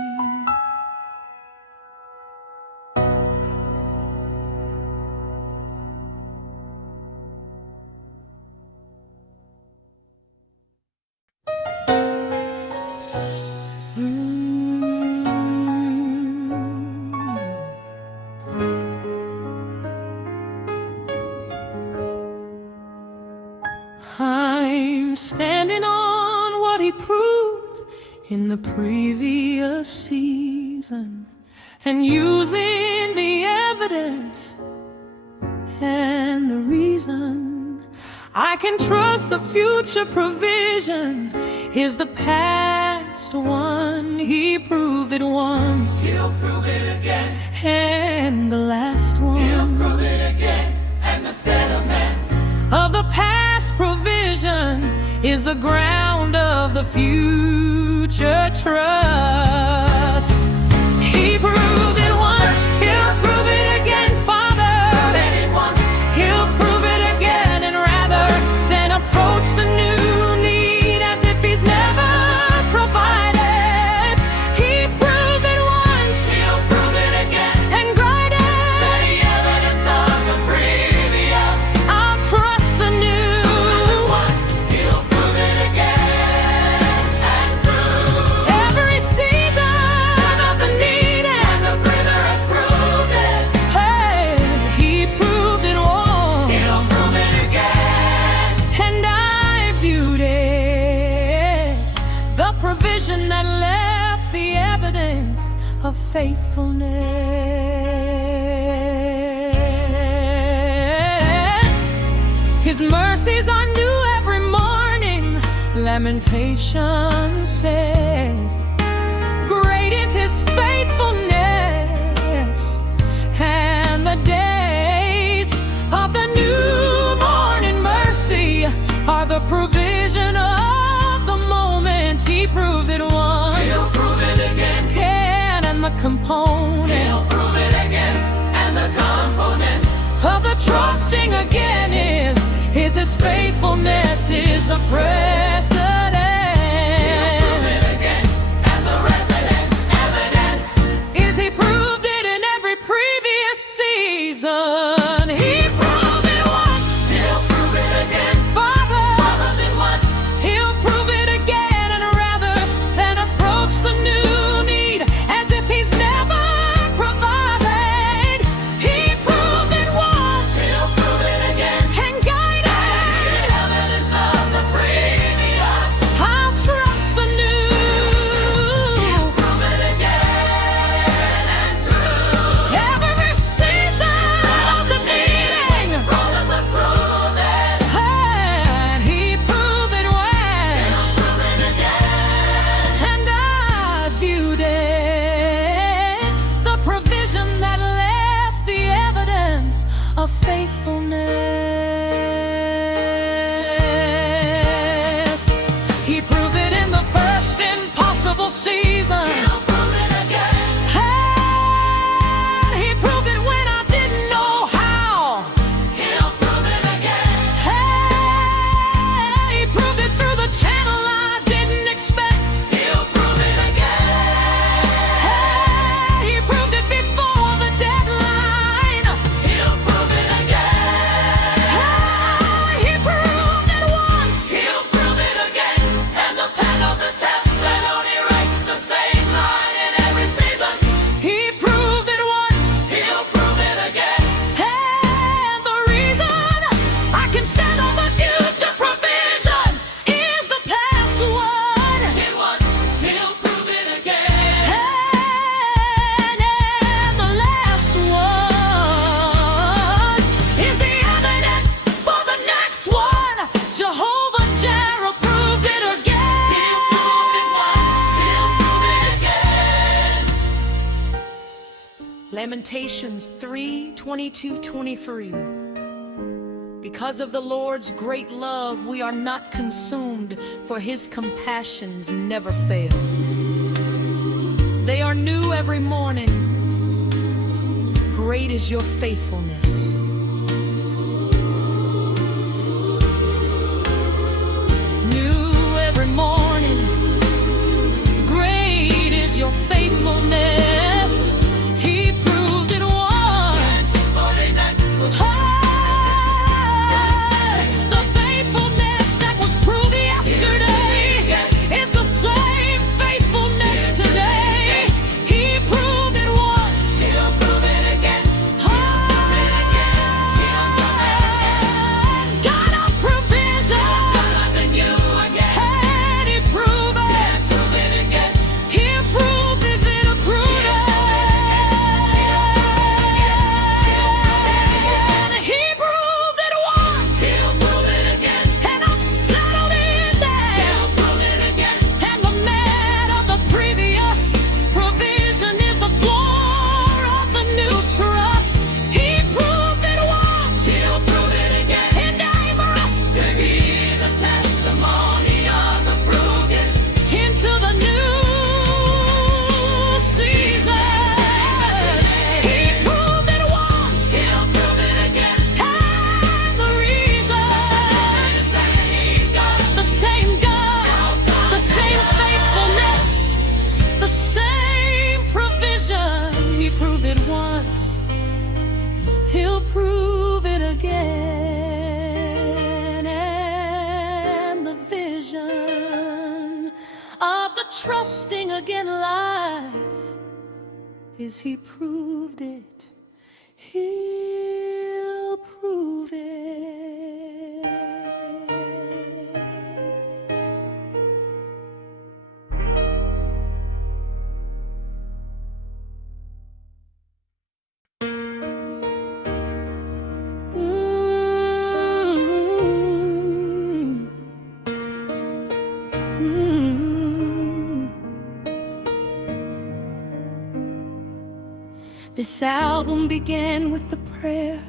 I'm standing on what He proved in the previous season, and using the evidence and the reason I can trust the future provision is the past one. He proved it once, He'll prove it again. and the last He'll one prove it settlement of the past provision is the ground of the future trust. He proved it once, he'll prove it again, Father. Proven it once, He'll prove it again, and rather than approach the new need as if he's never provided, he proved it once he'll prove it again. and guided. The evidence of the previous. I'll trust the new. Once, he'll prove it again. And through Every season of the need, and the breather has proved it. hey, he proved it once, He'll prove it again. and I viewed it, the provision that left the evidence of faithfulness. His mercies are new every morning, Lamentation says. Great is his faithfulness, and the days of the new morning mercy are the provision of the moment. He proved it once, He'll prove it again. and the component He'll prove it again. And the component of the trusting again is his faithfulness is the precedent. prove it again. And the resident evidence. Is he proved it in every previous season? He proved it once, He'll prove it again. Father. Other than once, He'll prove it again, and rather than approach the new need as if he's never provided, he proved it once he'll prove it again. and guided. The evidence of the previous. I'll trust the new. He'll prove it again. And through Every season of the meeting, rolling the proven. and he proved it when, He'll prove it again. and I viewed it, the provision that left the evidence of faithfulness. He proved it in the first impossible season. He'll prove it again. And he proved it when I didn't know how. He'll prove it again. Hey, he proved it through the channel I didn't expect. He'll prove it again. Hey, he proved it before the deadline. He'll prove it again. Hey, he proved it once, He'll prove it again. And the pen of the test that only writes the same line in every season. he proved it once. He'll prove it again. And the reason I can stand on the future provision is the past one. It once, he'll prove it again. And the last one is the evidence for the next one. Jehovah Jireh proves it again. He'll prove it once, he'll prove it again. Lamentations 3:22-23. Because of the Lord's great love, we are not consumed, for his compassions never fail. They are new every morning. Great is your faithfulness. New every morning. Great is your faithfulness. He proved it once. The faithfulness that was proved yesterday is the same faithfulness today. He proved it once. He'll prove it again. He'll prove it again. trusting again life is He proved it. He'll prove it. This album began with the prayer,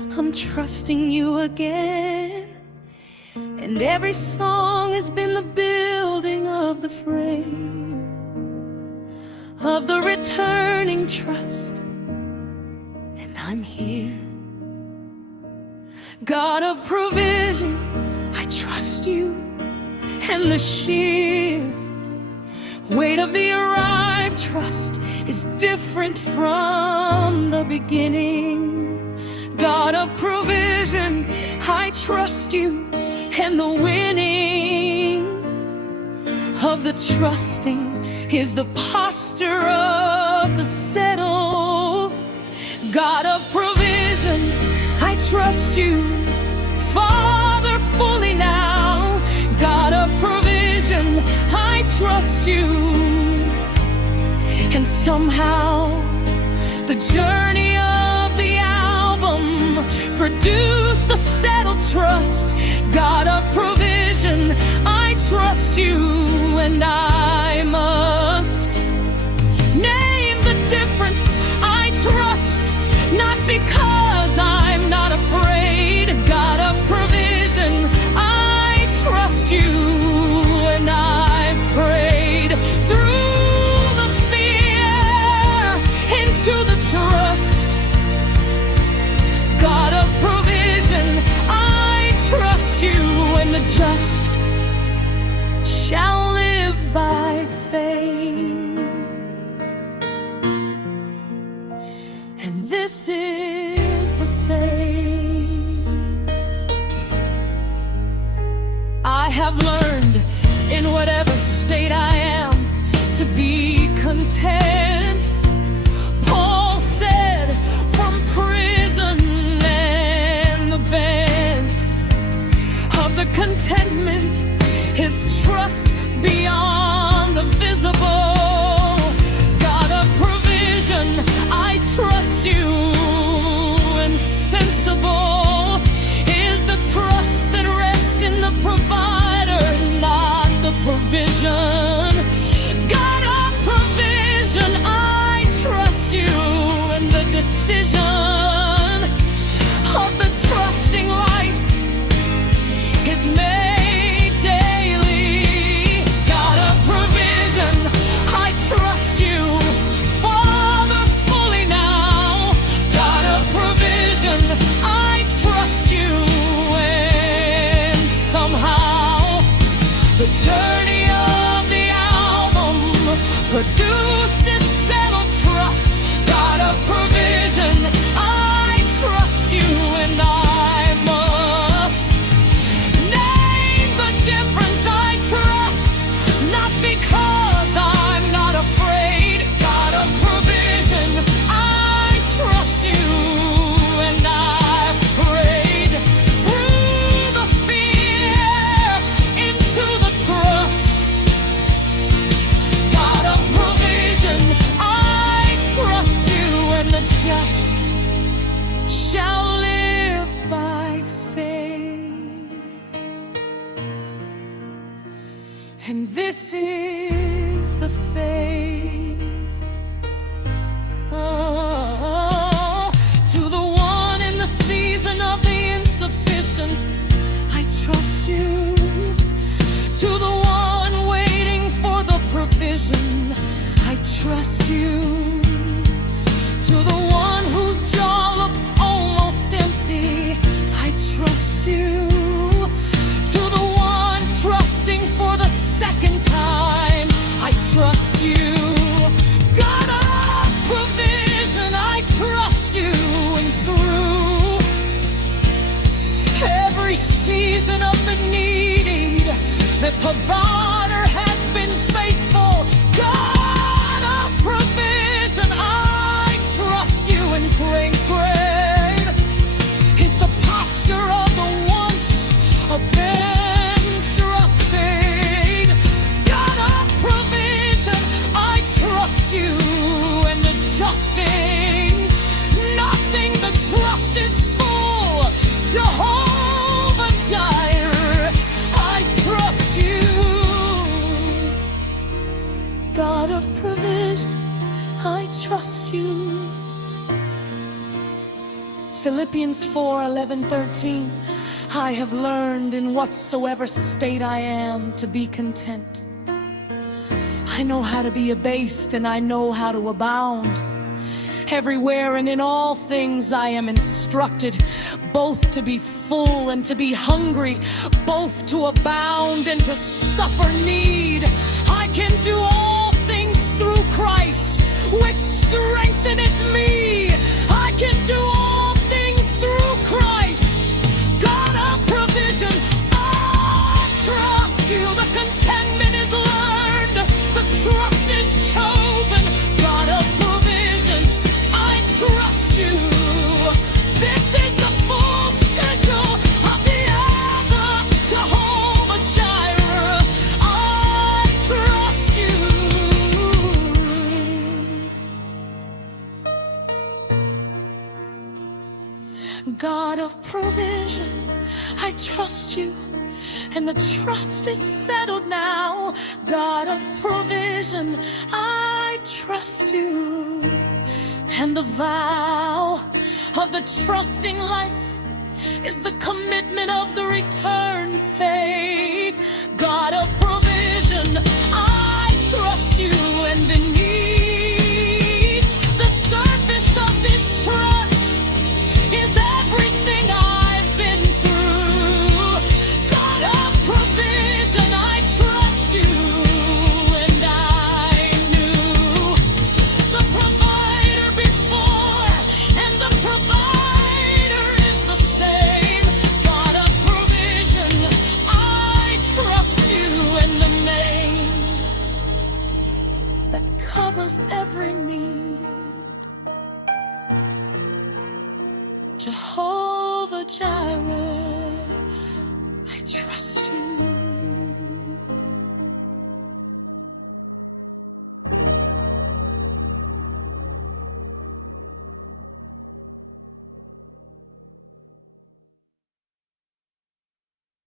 I'm trusting you again. And every song has been the building of the frame of the returning trust. And I'm here. God of provision, I trust you. And the sheer weight of the arrived trust is different from the beginning. God of provision, I trust you. And the winning of the trusting is the posture of the settled. God of provision, I trust you, Father, fully now. God of provision, I trust you. And somehow the journey of the album produced the settled trust. God of provision, I trust you. And I must name the difference. I trust, not because I'm not afraid. God of provision, I trust you. And I've prayed through the fear into the trust. God of provision, I trust you. And the just shall live by faith. And this is the faith. I have learned in whatever state I am to be content. Paul said, from prison and the band of the contentment, his trust beyond the visible. God of provision, I trust you. And sensible is the trust that rests in the provider, not the provision. God of provision, I trust you. And the decision of the trusting life is made daily. God of provision, I trust you, Father, fully now. God of provision, I trust you. And somehow the journey of the album produced this settled trust. God of provision, I trust you. And I must name the difference. I trust, not because I'm not afraid. God of provision, I trust you. And I've prayed through the fear into the trust. God of provision, I trust you. And the just shall live by faith. And this is the faith. Oh, to the one in the season of the insufficient, I trust you. To the one waiting for the provision, I trust you. To the one whose jaw looks almost empty, I trust you. To the one trusting for the second time, I trust you. God of provision, I trust you. And through every season of the need, the provider has been faithful. God of provision, I trust you. Philippians 4:11-13. I have learned in whatsoever state I am to be content. I know how to be abased and I know how to abound. Everywhere and in all things I am instructed, both to be full and to be hungry, both to abound and to suffer need. I can do all things through Christ, which strengtheneth me. I can do all things through Christ, God of provision. I trust you. The contentment is learned, the trust is chosen. God of provision, I trust you. This is the full schedule of the other Jehovah Jireh. I trust you. God of provision, I trust you. And the trust is settled now. God of provision, I trust you. And the vow of the trusting life is the commitment of the return faith. God of provision, I trust you. And beneath the surface of this trust is everything I've been through. God of provision, I trust you. And I knew the provider before, and the provider is the same. God of provision, I trust you. In the name that covers every need, Jehovah Jireh.